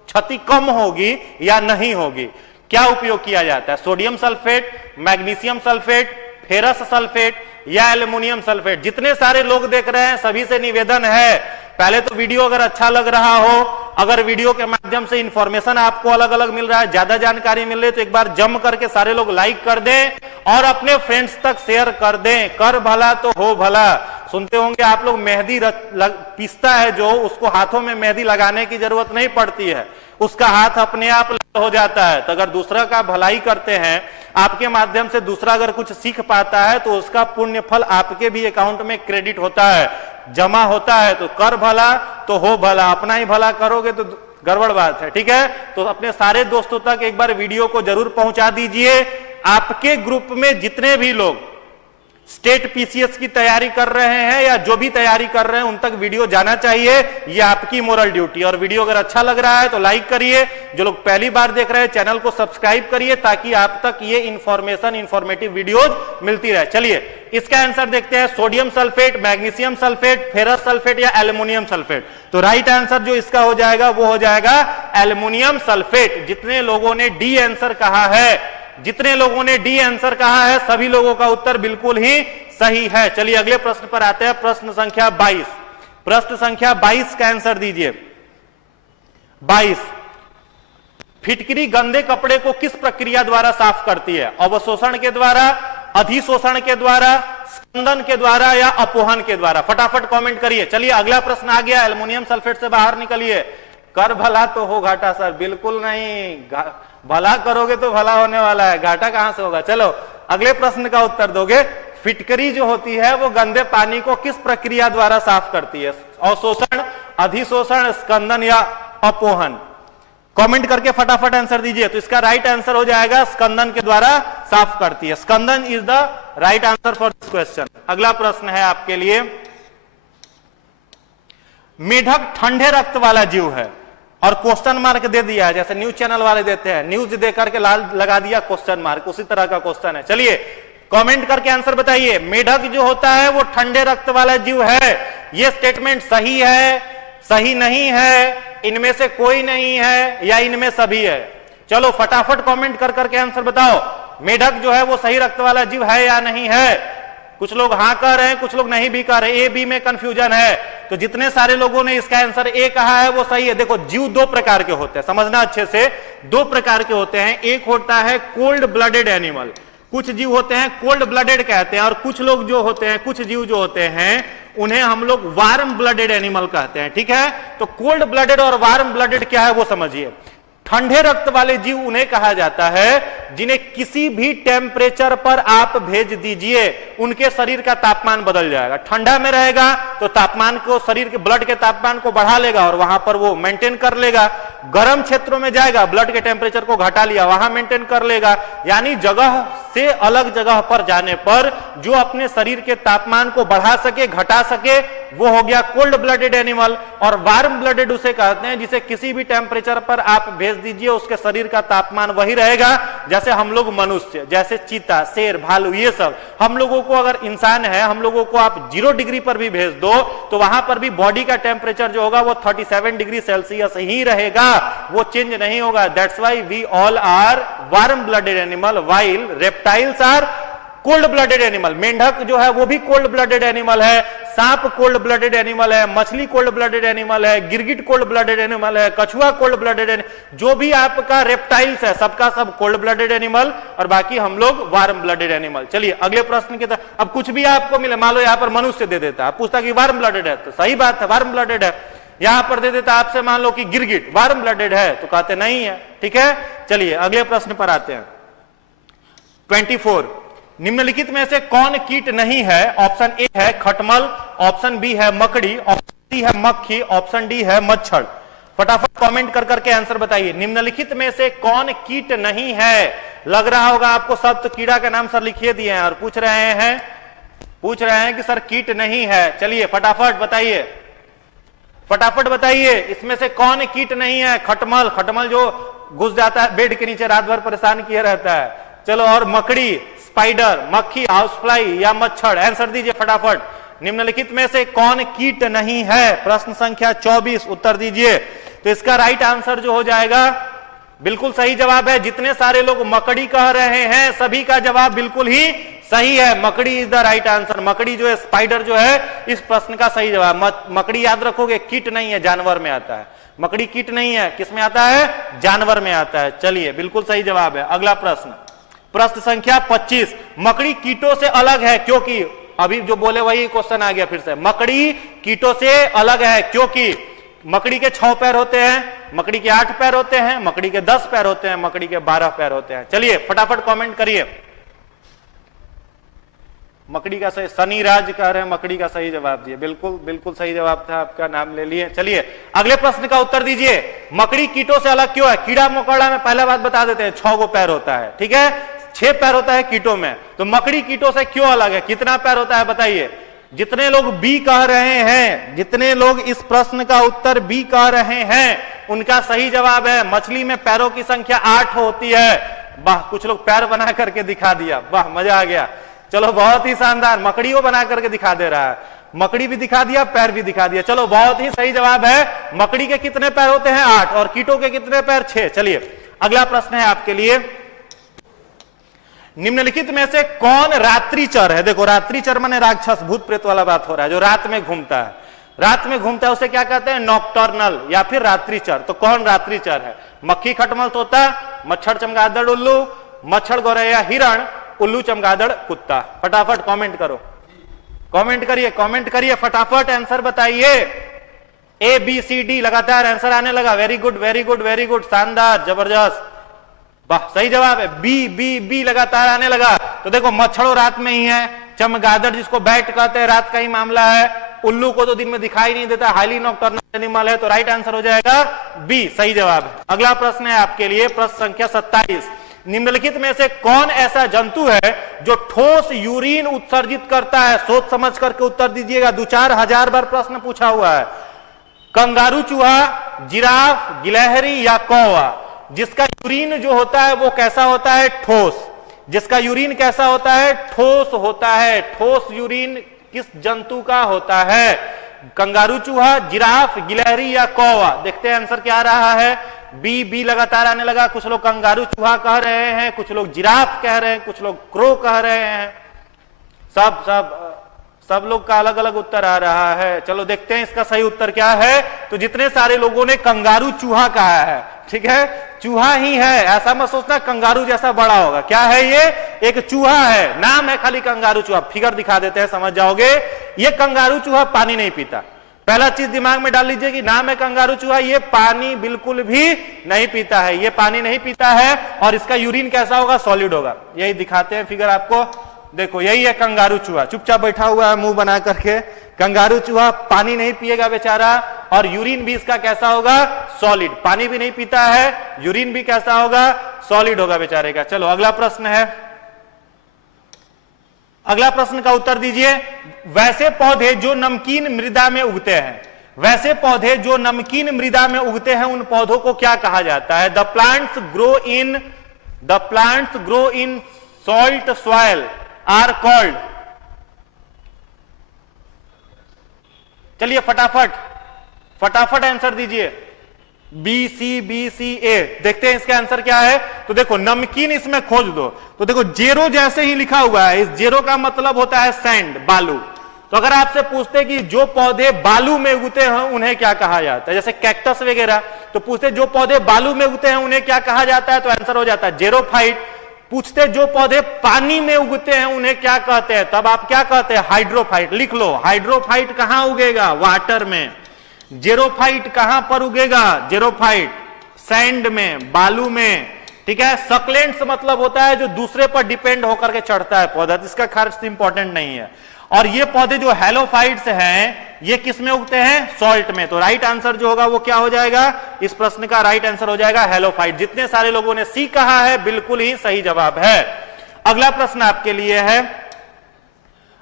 क्षति कम होगी या नहीं होगी? क्या उपयोग किया जाता है? Sodium sulphate, magnesium sulphate, ferrous sulphate या एल्युमिनियम सल्फेट? जितने सारे लोग देख रहे हैं सभी से निवेदन है, पहले तो वीडियो अगर अच्छा लग रहा हो, अगर वीडियो के माध्यम से इंफॉर्मेशन आपको अलग अलग मिल रहा है, ज्यादा जानकारी मिल रही है, तो एक बार जम करके सारे लोग लाइक कर दें और अपने फ्रेंड्स तक शेयर कर दें। कर भला तो हो भला। सुनते होंगे आप लोग, मेहंदी पीसता है जो, उसको हाथों में मेहंदी लगाने की जरूरत नहीं पड़ती है, उसका हाथ अपने आप लाल हो जाता है। तो अगर दूसरा का भलाई करते हैं, आपके माध्यम से दूसरा अगर कुछ सीख पाता है, तो उसका पुण्य फल आपके भी अकाउंट में क्रेडिट होता है, जमा होता है। तो कर भला तो हो भला, अपना ही भला करोगे तो गड़बड़ बात है, ठीक है। तो अपने सारे दोस्तों तक एक बार वीडियो को जरूर पहुंचा दीजिए। आपके ग्रुप में जितने भी लोग स्टेट पीसीएस की तैयारी कर रहे हैं या जो भी तैयारी कर रहे हैं, उन तक वीडियो जाना चाहिए, ये आपकी मोरल ड्यूटी। और वीडियो अगर अच्छा लग रहा है तो लाइक करिए, जो लोग पहली बार देख रहे हैं चैनल को सब्सक्राइब करिए, ताकि आप तक ये इंफॉर्मेटिव वीडियोज मिलती रहे। चलिए इसका आंसर देखते हैं, sodium sulphate, magnesium sulphate, ferrous sulphate या एल्युमिनियम सल्फेट। तो राइट आंसर जो इसका हो जाएगा वो हो जाएगा एल्युमिनियम सल्फेट। जितने लोगों ने डी आंसर कहा है, जितने लोगों ने डी आंसर कहा है, सभी लोगों का उत्तर बिल्कुल ही सही है। चलिए अगले प्रश्न पर आते हैं, प्रश्न संख्या 22। प्रश्न संख्या 22 का आंसर दीजिए। 22, फिटकरी गंदे कपड़े को किस प्रक्रिया द्वारा साफ करती है? अवशोषण के द्वारा, अधिशोषण के द्वारा, स्कंदन के द्वारा या अपोहन के द्वारा? फटाफट कमेंट करिए। चलिए अगला प्रश्न आ गया, एल्युमिनियम सल्फेट से बाहर निकलिए। कर भला तो हो घाटा सर? बिल्कुल नहीं, भला करोगे तो भला होने वाला है, घाटा कहां से होगा। चलो अगले प्रश्न का उत्तर दोगे। फिटकरी जो होती है वो गंदे पानी को किस प्रक्रिया द्वारा साफ करती है? अवशोषण, अधिशोषण, स्कंदन या अपोहन? कमेंट करके फटाफट आंसर दीजिए। तो इसका राइट आंसर हो जाएगा स्कंदन के द्वारा साफ करती है। स्कंदन is the right answer for this question. अगला प्रश्न है आपके लिए, मेढक ठंडे रक्त वाला जीव है और क्वेश्चन मार्क दे दिया है, जैसे न्यूज चैनल वाले देते हैं, न्यूज दे करके लाल लगा दिया क्वेश्चन मार्क, उसी तरह का क्वेश्चन है। चलिए कमेंट करके आंसर बताइए। मेढक जो होता है वो ठंडे रक्त वाला जीव है, ये स्टेटमेंट सही है, सही नहीं है, इनमें से कोई नहीं है या इनमें सभी है? चलो फटाफट कमेंट कर करके आंसर बताओ। मेढक जो है वो सही रक्त वाला जीव है या नहीं है? कुछ लोग हाँ कह रहे हैं, कुछ लोग नहीं भी कह रहे, ए बी में कंफ्यूजन है। तो जितने सारे लोगों ने इसका आंसर ए कहा है वो सही है। देखो जीव दो प्रकार के होते हैं, समझना अच्छे से, दो प्रकार के होते हैं। एक होता है कोल्ड ब्लडेड एनिमल, कुछ जीव होते हैं कोल्ड ब्लडेड कहते हैं, और कुछ लोग जो होते हैं, कुछ जीव जो होते हैं उन्हें हम लोग वार्म ब्लडेड एनिमल कहते हैं, ठीक है। तो कोल्ड ब्लडेड और वार्म ब्लडेड क्या है वो समझिए। ठंडे रक्त वाले जीव उन्हें कहा जाता है जिन्हें किसी भी टेम्परेचर पर आप भेज दीजिए उनके शरीर का तापमान बदल जाएगा। ठंडा में रहेगा तो तापमान को, शरीर के ब्लड के तापमान को बढ़ा लेगा और वहां पर वो मेंटेन कर लेगा। गर्म क्षेत्रों में जाएगा, ब्लड के टेम्परेचर को घटा लिया, वहां मेंटेन कर लेगा। यानी जगह से अलग जगह पर जाने पर जो अपने शरीर के तापमान को बढ़ा सके, घटा सके, वो हो गया कोल्ड ब्लडेड एनिमल। और वार्म ब्लडेड उसे कहते हैं जिसे किसी भी टेम्परेचर पर आप भेज दीजिए उसके शरीर का तापमान वही रहेगा। जैसे हम लोग मनुष्य, जैसे चीता, शेर, भालू, ये सब हम लोगों को, अगर इंसान है, हम लोगों को आप 0 डिग्री पर भी भेज दो तो वहां पर भी बॉडी का टेम्परेचर जो होगा वो 37 डिग्री सेल्सियस ही रहेगा, वो चेंज नहीं होगा। That's why we all are warm blooded animal while reptiles are cold blooded animal. मेंढक जो है वो भी कोल्ड ब्लडेड एनिमल है, सांप कोल्ड ब्लडेड एनिमल है, मछली कोल्ड ब्लडेड एनिमल है, गिरगिट कोल्ड ब्लडेड एनिमल है, कछुआ कोल्ड ब्लडेड एनिमल, जो भी आपका रेप्टाइल्स है सबका सब कोल्ड ब्लडेड एनिमल, और बाकी हम लोग वार्म ब्लडेड एनिमल। चलिए अगले प्रश्न की तरफ। अब कुछ भी आपको मिले, मान लो यहाँ पर मनुष्य दे देता, आप पूछता कि वार्म ब्लडेड है, तो सही बात है वार्म ब्लडेड है। यहां पर दे देता आपसे, मान लो कि गिरगिट वार्म ब्लडेड है, तो कहते नहीं है, ठीक है। चलिए अगले प्रश्न पर आते हैं। 24, निम्नलिखित में से कौन कीट नहीं है? ऑप्शन ए है खटमल, ऑप्शन बी है मकड़ी, ऑप्शन सी है मक्खी, ऑप्शन डी है मच्छर। फटाफट कमेंट कर करके आंसर बताइए। निम्नलिखित में से कौन कीट नहीं है? लग रहा होगा आपको सब, तो कीड़ा का नाम सर लिखिए दिए हैं और पूछ रहे हैं कि सर कीट नहीं है। चलिए फटाफट बताइए, फटाफट बताइए, इसमें से कौन कीट नहीं है? खटमल, खटमल जो घुस जाता है बेड के नीचे, रात भर परेशान किया रहता है। चलो, और मकड़ी, स्पाइडर, मक्खी, हाउस फ्लाई या मच्छर? आंसर दीजिए फटाफट। निम्नलिखित में से कौन कीट नहीं है? प्रश्न संख्या 24, उत्तर दीजिए। तो इसका राइट आंसर जो हो जाएगा, बिल्कुल सही जवाब है। जितने सारे लोग मकड़ी कह रहे हैं सभी का जवाब बिल्कुल ही सही है, मकड़ी इज द राइट आंसर। मकड़ी जो है, स्पाइडर जो है इस प्रश्न का सही जवाब। मकड़ी याद रखोगे, कीट नहीं है, जानवर में आता है। मकड़ी कीट नहीं है, किस में आता है? जानवर में आता है। चलिए, बिल्कुल सही जवाब है। अगला प्रश्न, प्रश्न संख्या 25, मकड़ी कीटों से अलग है क्योंकि, अभी जो बोले वही क्वेश्चन आ गया फिर से। मकड़ी कीटों से अलग है क्योंकि मकड़ी के 6 पैर होते हैं, मकड़ी के 8 पैर होते हैं, मकड़ी के 10 पैर होते हैं, मकड़ी के 12 पैर होते हैं। चलिए फटाफट कमेंट करिए। मकड़ी का सही, सनी राज कह रहे हैं मकड़ी का सही जवाब दिए। बिल्कुल बिल्कुल सही जवाब था, आपका नाम ले लिए। चलिए अगले प्रश्न का उत्तर दीजिए। मकड़ी कीटों से अलग क्यों है? कीड़ा मकोड़ा में पहले बात बता देते हैं, 6 गो पैर होता है, ठीक है, 6 पैर होता है कीटों में। तो मकड़ी कीटों से क्यों अलग है? कितना पैर होता है बताइए? जितने लोग बी कह रहे हैं, जितने लोग इस प्रश्न का उत्तर बी कह रहे हैं, उनका सही जवाब है मछली में पैरों की संख्या 8 होती है। वाह, कुछ लोग पैर बना करके दिखा दिया, वाह मजा आ गया। चलो बहुत ही शानदार, मकड़ी को बना करके दिखा दे रहा है, मकड़ी भी दिखा दिया, पैर भी दिखा दिया। चलो बहुत ही सही जवाब है। मकड़ी के कितने पैर होते हैं? 8, और कीटों के कितने पैर? 6। चलिए अगला प्रश्न है आपके लिए, निम्नलिखित में से कौन रात्रिचर है? देखो रात्रिचर माने राक्षस भूत प्रेत वाला बात हो रहा है, जो रात में घूमता है। रात में घूमता है उसे क्या कहते हैं? नॉकटर्नल या फिर रात्रिचर। तो कौन रात्रिचर है? मक्खी खटमल तोता, मच्छर चमगादड़ उल्लू, मच्छर गौरैया हिरण, उल्लू चमगादड़ कुत्ता। फटाफट कमेंट करो, कमेंट करिए, कमेंट करिए, फटाफट आंसर बताइए। ए बी सी डी लगातार आंसर आने लगा। Very good very good very good, शानदार, जबरदस्त, वाह सही जवाब है। बी बी बी लगातार आने लगा। तो देखो मच्छरों रात में ही है, चमगादड़ जिसको बैट कहते हैं रात का ही मामला है, उल्लू को तो दिन में दिखाई नहीं देता, हाईली नॉकटर्नल एनिमल है। तो राइट आंसर हो जाएगा बी, सही जवाब है। अगला प्रश्न है आपके लिए, प्रश्न संख्या 27, निम्नलिखित में से कौन ऐसा जंतु है जो ठोस यूरिन उत्सर्जित करता है? सोच समझ करके उत्तर दीजिएगा, 2-4 हजार बार प्रश्न पूछा हुआ है। कंगारू चूहा, जिराफ, गिलहरी या कौवा? जिसका यूरिन जो होता है वो कैसा होता है? ठोस। जिसका यूरिन कैसा होता है? ठोस होता है। ठोस यूरिन किस जंतु का होता है? कंगारू चूहा, जिराफ, गिलहरी या कौवा? देखते हैं आंसर क्या आ रहा है। बी बी लगातार आने लगा। कुछ लोग कंगारू चूहा कह रहे हैं, कुछ लोग जिराफ कह रहे हैं, कुछ लोग क्रो कह रहे हैं। सब लोग का अलग अलग उत्तर आ रहा है। चलो देखते हैं इसका सही उत्तर क्या है। तो जितने सारे लोगों ने कंगारू चूहा कहा है, ठीक है, चूहा ही है, ऐसा मत सोचना कंगारू जैसा बड़ा होगा। क्या है ये? एक चूहा है, नाम है खाली कंगारू चूहा। फिगर दिखा देते हैं, समझ जाओगे। ये कंगारू चूहा पानी नहीं पीता। पहला चीज दिमाग में डाल लीजिए कि नाम है कंगारू चूहा, ये पानी बिल्कुल भी नहीं पीता है, ये पानी नहीं पीता है। और इसका यूरिन कैसा होगा? सॉलिड होगा। यही दिखाते हैं फिगर आपको, देखो यही है कंगारू चूहा, चुपचाप बैठा हुआ है मुंह बना करके। कंगारू चूहा पानी नहीं पिएगा बेचारा, और यूरिन भी इसका कैसा होगा? सॉलिड। पानी भी नहीं पीता है, यूरिन भी कैसा होगा? सॉलिड होगा बेचारे का। चलो अगला प्रश्न है, अगला प्रश्न का उत्तर दीजिए। वैसे पौधे जो नमकीन मृदा में उगते हैं, वैसे पौधे जो नमकीन मृदा में उगते हैं, उन पौधों को क्या कहा जाता है? The plants grow in salt soil are called. चलिए फटाफट आंसर दीजिए। B C A. देखते हैं इसका आंसर क्या है। तो देखो नमकीन इसमें खोज दो, तो देखो जेरो जैसे ही लिखा हुआ है, इस जेरो का मतलब होता है सैंड, बालू। तो अगर आपसे पूछते कि जो पौधे बालू में उगते हैं उन्हें क्या कहा जाता है, जैसे कैक्टस वगैरह, तो पूछते जो पौधे बालू में उगते हैं उन्हें क्या कहा जाता है, तो आंसर हो जाता है जेरोफाइट। पूछते जो पौधे पानी में उगते हैं उन्हें क्या कहते हैं, तब आप क्या कहते हैं? हाइड्रोफाइट। लिख लो, हाइड्रोफाइट कहां उगेगा? वाटर में। जेरोफाइट कहां पर उगेगा? जेरोफाइट सैंड में, बालू में, ठीक है। सकलेंट्स मतलब होता है जो दूसरे पर डिपेंड होकर के चढ़ता है पौधा, इसका खास इंपॉर्टेंट नहीं है। और ये पौधे जो हेलोफाइट्स हैं, ये किस में उगते हैं? सॉल्ट में। तो राइट आंसर जो होगा वो क्या हो जाएगा? इस प्रश्न का राइट आंसर हो जाएगा हेलोफाइट। जितने सारे लोगों ने सी कहा है बिल्कुल ही सही जवाब है। अगला प्रश्न आपके लिए है,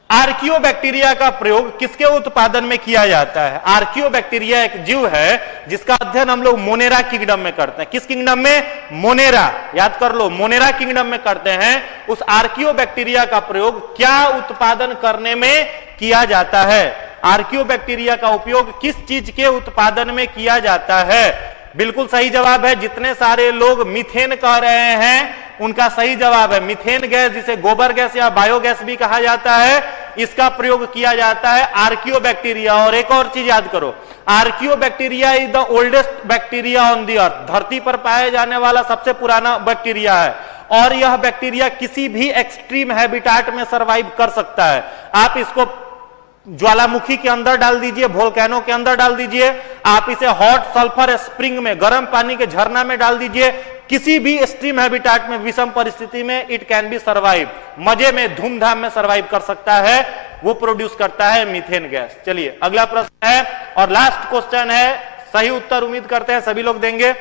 आर्कियोबैक्टीरिया का प्रयोग किसके उत्पादन में किया जाता है? आर्कियोबैक्टीरिया एक जीव है जिसका अध्ययन हम लोग मोनेरा किंगडम में करते हैं। किस किंगडम में? मोनेरा, याद कर लो, मोनेरा किंगडम में करते हैं। उस आर्कियोबैक्टीरिया का प्रयोग क्या उत्पादन करने में किया जाता है? आर्कियोबैक्टीरिया का उपयोग किस चीज के उत्पादन में किया जाता है? बिल्कुल सही जवाब है। जितने सारे लोग मीथेन कह रहे हैं उनका सही जवाब है मीथेन गैस, जिसे गोबर गैस या बायोगैस भी कहा जाता है। इसका प्रयोग किया जाता है आर्कियोबैक्टीरिया। और एक और चीज याद करो, आर्कियोबैक्टीरिया is the oldest bacteria on the earth, धरती पर पाया जाने वाला सबसे पुराना बैक्टीरिया है। और यह बैक्टीरिया किसी भी एक्सट्रीम हैबिटाट में सरवाइव कर सकता है। आप इसको ज्वालामुखी के अंदर डाल दीजिए, वोल्केनो के अंदर डाल दीजिए, आप इसे हॉट सल्फर स्प्रिंग में, गर्म पानी के झरना में डाल दीजिए, किसी भी एक्सट्रीम हैबिटाट में, विषम परिस्थिति में इट कैन बी सरवाइव, मजे में धूमधाम में सरवाइव कर सकता है। वो प्रोड्यूस करता है मीथेन गैस। चलिए अगला प्रश्न है और लास्ट क्वेश्चन है, सही उत्तर उम्मीद करते हैं सभी लोग देंगे।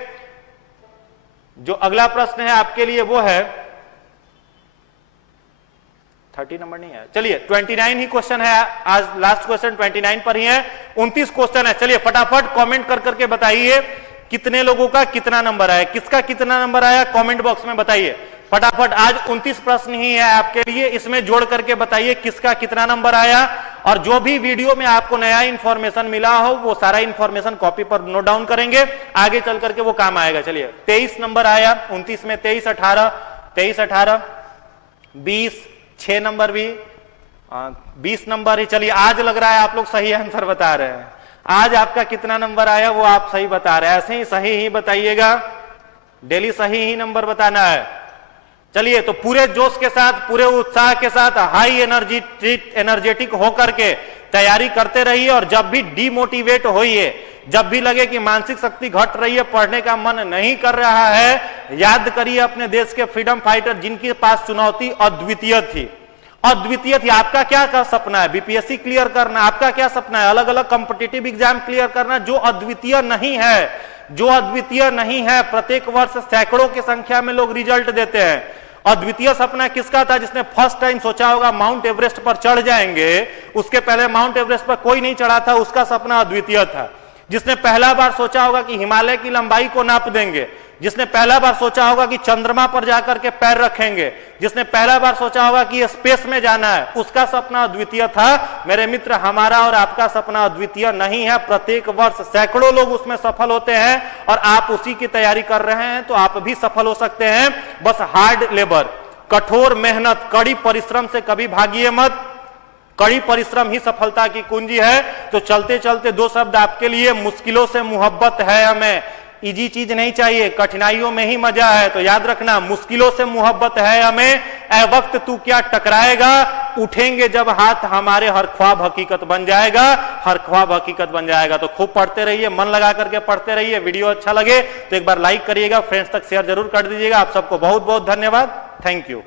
जो अगला प्रश्न है आपके लिए वो है 30 नंबर नहीं है, चलिए 29 ही क्वेश्चन है आज, लास्ट क्वेश्चन 29 पर ही है। 29 क्वेश्चन है। चलिए फटाफट कमेंट कर करके बताइए कितने लोगों का कितना नंबर आया, किसका कितना नंबर आया कमेंट बॉक्स में बताइए फटाफट। आज 29 प्रश्न ही है आपके लिए, इसमें जोड़ करके बताइए किसका कितना नंबर आया। और जो भी वीडियो में आपको नया इंफॉर्मेशन मिला हो वो सारा इंफॉर्मेशन कॉपी पर नोट डाउन करेंगे, आगे चल करके वो काम आएगा। चलिए 23 नंबर आया 29 में, 23 18 20 6 नंबर भी 20 नंबर ही। चलिए आज लग रहा है आप लोग सही आंसर बता रहे हैं। आज आपका कितना नंबर आया वो आप सही बता रहे हैं, ऐसे ही सही ही बताइएगा, डेली सही ही नंबर बताना है। चलिए तो पूरे जोश के साथ, पूरे उत्साह के साथ, हाई एनर्जेटिक होकर के तैयारी करते रहिए। और जब भी डीमोटिवेट होइए, जब भी लगे कि मानसिक शक्ति घट रही है, पढ़ने का मन नहीं कर रहा है, याद करिए अपने देश के फ्रीडम फाइटर जिनके पास चुनौती अद्वितीय थी, अद्वितीय थी। आपका क्या सपना है? बीपीएससी क्लियर करना। आपका क्या सपना है? अलग अलग कॉम्पिटिटिव एग्जाम क्लियर करना। जो अद्वितीय नहीं है, जो अद्वितीय नहीं है, प्रत्येक वर्ष सैकड़ों की संख्या में लोग रिजल्ट देते हैं। अद्वितीय सपना किसका था? जिसने फर्स्ट टाइम सोचा होगा माउंट एवरेस्ट पर चढ़ जाएंगे, उसके पहले माउंट एवरेस्ट पर कोई नहीं चढ़ा था, उसका सपना अद्वितीय था। जिसने पहला बार सोचा होगा कि हिमालय की लंबाई को नाप देंगे, जिसने पहला बार सोचा होगा कि चंद्रमा पर जाकर के पैर रखेंगे, जिसने पहला बार सोचा होगा कि स्पेस में जाना है, उसका सपना अद्वितीय था। मेरे मित्र, हमारा और आपका सपना अद्वितीय नहीं है। प्रत्येक वर्ष सैकड़ों लोग उसमें सफल होते हैं और आप उसी की तैयारी कर रहे हैं, तो आप भी सफल हो सकते हैं। बस हार्ड लेबर, कठोर मेहनत, कड़ी परिश्रम से कभी भागिए मत। कड़ी परिश्रम ही सफलता की कुंजी है। तो चलते चलते दो शब्द आपके लिए, मुश्किलों से मोहब्बत है हमें। इजी चीज नहीं चाहिए, कठिनाइयों में ही मजा है। तो याद रखना, मुश्किलों से मोहब्बत है हमें, ऐ वक्त तू क्या टकराएगा, उठेंगे जब हाथ हमारे, हर ख्वाब हकीकत बन जाएगा, हर ख्वाब हकीकत बन जाएगा। तो खूब पढ़ते रहिए, मन लगा करके पढ़ते रहिए। वीडियो अच्छा लगे तो एक बार लाइक करिएगा, फ्रेंड्स तक शेयर जरूर कर दीजिएगा। आप सबको बहुत बहुत धन्यवाद। Thank you.